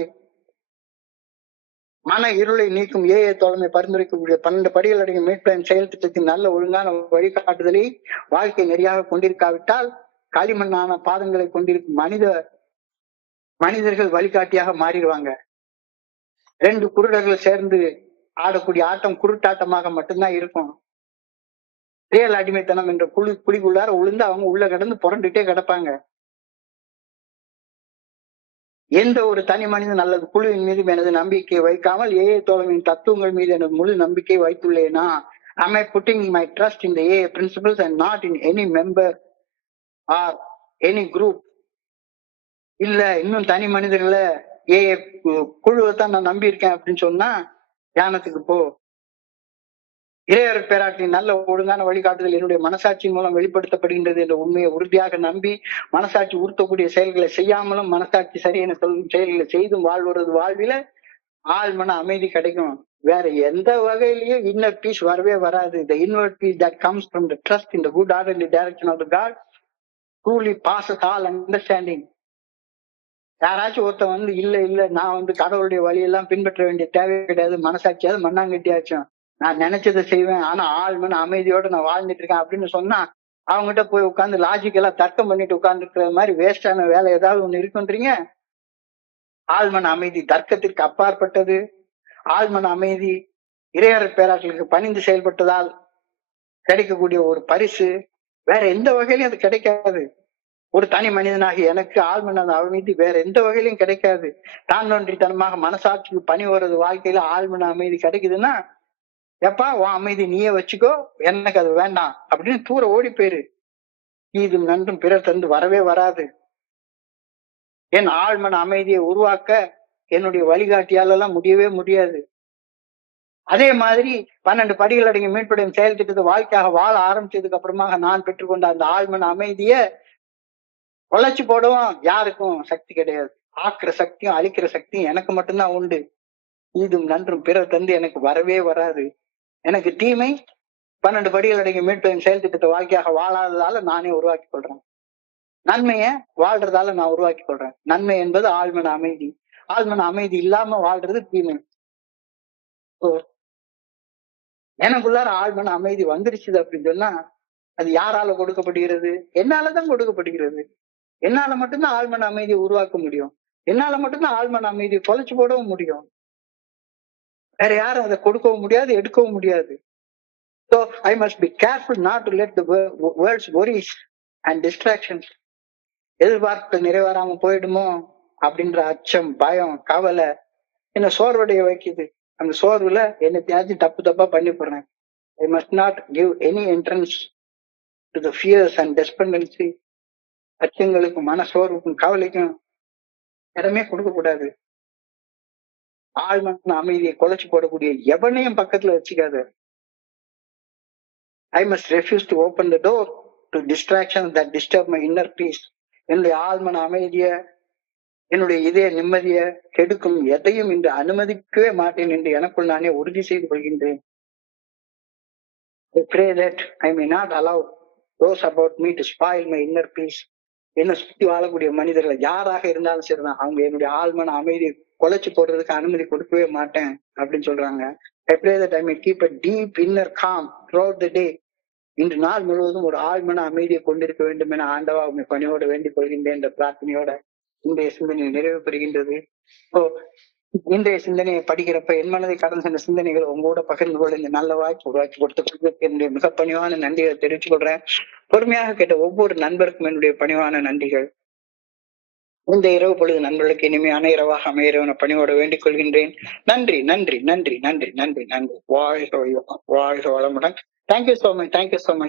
மன இருளை நீக்கும் ஏஏ தோழமை பரிந்துரைக்கக்கூடிய 12 படிகள் அடங்கிய மீட்படையும் செயல் திட்டத்தின் நல்ல ஒழுங்கான வழிகாட்டுதலை வாழ்க்கை நெறியாக கொண்டிருக்காவிட்டால் களிமண்ணான பாதங்களை கொண்டிருக்கும் மனிதர்கள் வழிகாட்டியாக மாறிடுவாங்க. 2 குருடர்கள் சேர்ந்து ஆடக்கூடிய ஆட்டம் குருட்டாட்டமாக மட்டும்தான் இருக்கும். செயல் அடிமைத்தனம் என்ற குழிக்குள்ளார உளுந்து அவங்க உள்ள கிடந்து புரண்டுட்டே கிடப்பாங்க. எந்த ஒரு தனி மனிதன் அல்லது குழுவின் மீது எனது நம்பிக்கையை வைக்காமல் ஏஏ தோழமையின் தத்துவங்கள் மீது எனது முழு நம்பிக்கை வைத்துள்ளேனா? Am I putting my trust in the AA principles and not in any member or any group? இல்ல இன்னும் தனி மனிதர்களை ஏஏ குழுவை தான் நான் நம்பி இருக்கேன் அப்படின்னு சொன்னா தியானத்துக்கு போ. இறையர் பேராற்றின் நல்ல ஒழுங்கான வழிகாட்டுதல் என்னுடைய மனசாட்சியின் மூலம் வெளிப்படுத்தப்படுகின்றது என்ற உண்மையை உறுதியாக நம்பி மனசாட்சி உறுத்தக்கூடிய செயல்களை செய்யாமலும் மனசாட்சி சரியென சொல்லும் செயல்களை செய்தும் வாழ்வது வாழ்வில ஆழ்மன அமைதி கிடைக்கும். வேற எந்த வகையிலயும் இன்னர் பீஸ் வரவே வராது. The inward peace that comes from the trust in the good orderly direction of the God truly passes all understanding. யாராச்சும் ஒருத்தன் இல்ல நான் கடவுளுடைய வழியெல்லாம் பின்பற்ற வேண்டிய தேவை கிடையாது, மனசாட்சியாவது மண்ணாங்கட்டியாச்சும் நான் நினைச்சதை செய்வேன், ஆனா ஆழ்மன அமைதியோட நான் வாழ்ந்துட்டு இருக்கேன் அப்படின்னு சொன்னா, அவங்ககிட்ட போய் உட்கார்ந்து லாஜிக்கலா தர்க்கம் பண்ணிட்டு உட்கார்ந்து இருக்கிற மாதிரி வேஸ்டான வேலை ஏதாவது ஒண்ணு இருக்குன்றீங்க. ஆழ்மன அமைதி தர்க்கத்திற்கு அப்பாற்பட்டது. ஆழ்மன அமைதி இறையர் பேராக்களுக்கு பணிந்து செயல்பட்டதால் கிடைக்கக்கூடிய ஒரு பரிசு. வேற எந்த வகையிலும் அது கிடைக்காது. ஒரு தனி மனிதனாகி எனக்கு ஆழ்மன அமைதி வேற எந்த வகையிலும் கிடைக்காது. தான் தோன்றித்தனமாக மனசாட்சிக்கு பணி வர்றது வாழ்க்கையில ஆழ்மன அமைதி கிடைக்குதுன்னா, எப்பா உன் அமைதி நீயே வச்சுக்கோ, எனக்கு அது வேண்டாம் அப்படின்னு தூர ஓடி போயிரு. இதும் நன்றும் பிறர் தந்து வரவே வராது. என் ஆழ்மன அமைதியை உருவாக்க என்னுடைய வழிகாட்டியால எல்லாம் முடியவே முடியாது. அதே மாதிரி 12 படிகள் அடங்கிய மீட்புடைய செயல் திட்டத்தை வாழ்க்கையாக வாழ ஆரம்பிச்சதுக்கு அப்புறமாக நான் பெற்றுக்கொண்ட அந்த ஆழ்மன அமைதிய உழைச்சு போடவும் யாருக்கும் சக்தி கிடையாது. ஆக்குற சக்தியும் அழிக்கிற சக்தியும் எனக்கு மட்டும்தான் உண்டு. இதும் நன்றும் பிறர் தந்து எனக்கு வரவே வராது. எனக்கு தீமை 12 படிகள் அடங்கிய மீட்புடைய செயல் திட்டத்தை வாழ்க்கையாக வாழாததால நானே உருவாக்கி கொள்றேன். நன்மைய வாழ்றதால நான் உருவாக்கி கொள்றேன். நன்மை என்பது ஆழ்மன அமைதி. ஆழ்மன அமைதி இல்லாம வாழ்றது தீமை. எனக்குள்ளார ஆழ்மன அமைதி வந்துருச்சு அப்படின்னு சொன்னா, அது யாரால கொடுக்கப்படுகிறது? என்னாலதான் கொடுக்கப்படுகிறது. என்னால மட்டும்தான் ஆழ்மன அமைதியை உருவாக்க முடியும். என்னால மட்டும்தான் ஆழ்மன அமைதியை தொலைச்சு போடவும் முடியும். வேற யாரும் அதை கொடுக்கவும் முடியாது, எடுக்கவும் முடியாது. So I must be careful not to let the world's worries and distractions, எதிர்பார்ப்பு நிறைவேறாம போயிடுமோ அப்படின்ற அச்சம், பயம், கவலை என்ன சோர்வடைய வைக்குது. அந்த சோர்வுல என்னத்தையாச்சும் தப்பு தப்பா பண்ணி போடுறேன். I must not give any entrance to the fears and despondency. அச்சங்களுக்கும் மனசோர்வுக்கும் கவலைக்கும் இடமே கொடுக்க கூடாது. ஆழ்மன அமைதியை குலைச்சு போடக்கூடிய எவனையும் பக்கத்துல வச்சுக்காத. I must refuse to open the door to distractions that disturb my inner peace. என்னுடைய ஆழ்மன அமைதிய, என்னுடைய இதய நிம்மதிய கெடுக்கும் எதையும் இன்று அனுமதிக்கவே மாட்டேன் என்று எனக்குள் நானே உறுதி செய்து கொள்கின்றேன். I pray that I may not allow those about me to spoil my inner peace. என்ன சுத்தி வாழக்கூடிய மனிதர்கள் யாராக இருந்தாலும் சரிதான், அவங்க என்னுடைய ஆழ்மன அமைதியை குலைச்சு போடுறதுக்கு அனுமதி கொடுக்கவே மாட்டேன் அப்படின்னு சொல்றாங்க. I pray that I may keep a deep inner calm throughout the day. இன்று நாள் முழுவதும் ஒரு ஆழ்மன அமைதியை கொண்டிருக்க வேண்டும் என ஆண்டவா உண்மை பணியோட வேண்டிக் கொள்கின்றேன் என்ற பிரார்த்தனையோட இன்றைய சிந்தனை நிறைவு பெறுகின்றது. இன்றைய சிந்தனையை படிக்கிறப்ப என் மனதை கடந்து சென்ற சிந்தனைகள் உங்களோட பகிர்ந்து கொள்ள இந்த நல்ல வாய்ப்பு உருவாக்கி கொடுத்து என்னுடைய மிக பணிவான நன்றிகளை தெரிவித்துக் கொள்றேன். பொறுமையாக கேட்ட ஒவ்வொரு நண்பருக்கும் என்னுடைய பணிவான நன்றிகள். இந்த இரவு பொழுது நண்பர்களுக்கு இனிமையான இரவாக அமைய பணியோட வேண்டிக் கொள்கின்றேன். நன்றி நன்றி நன்றி நன்றி நன்றி நன்றி. வாழ்க வளமுடன். Thank you so much.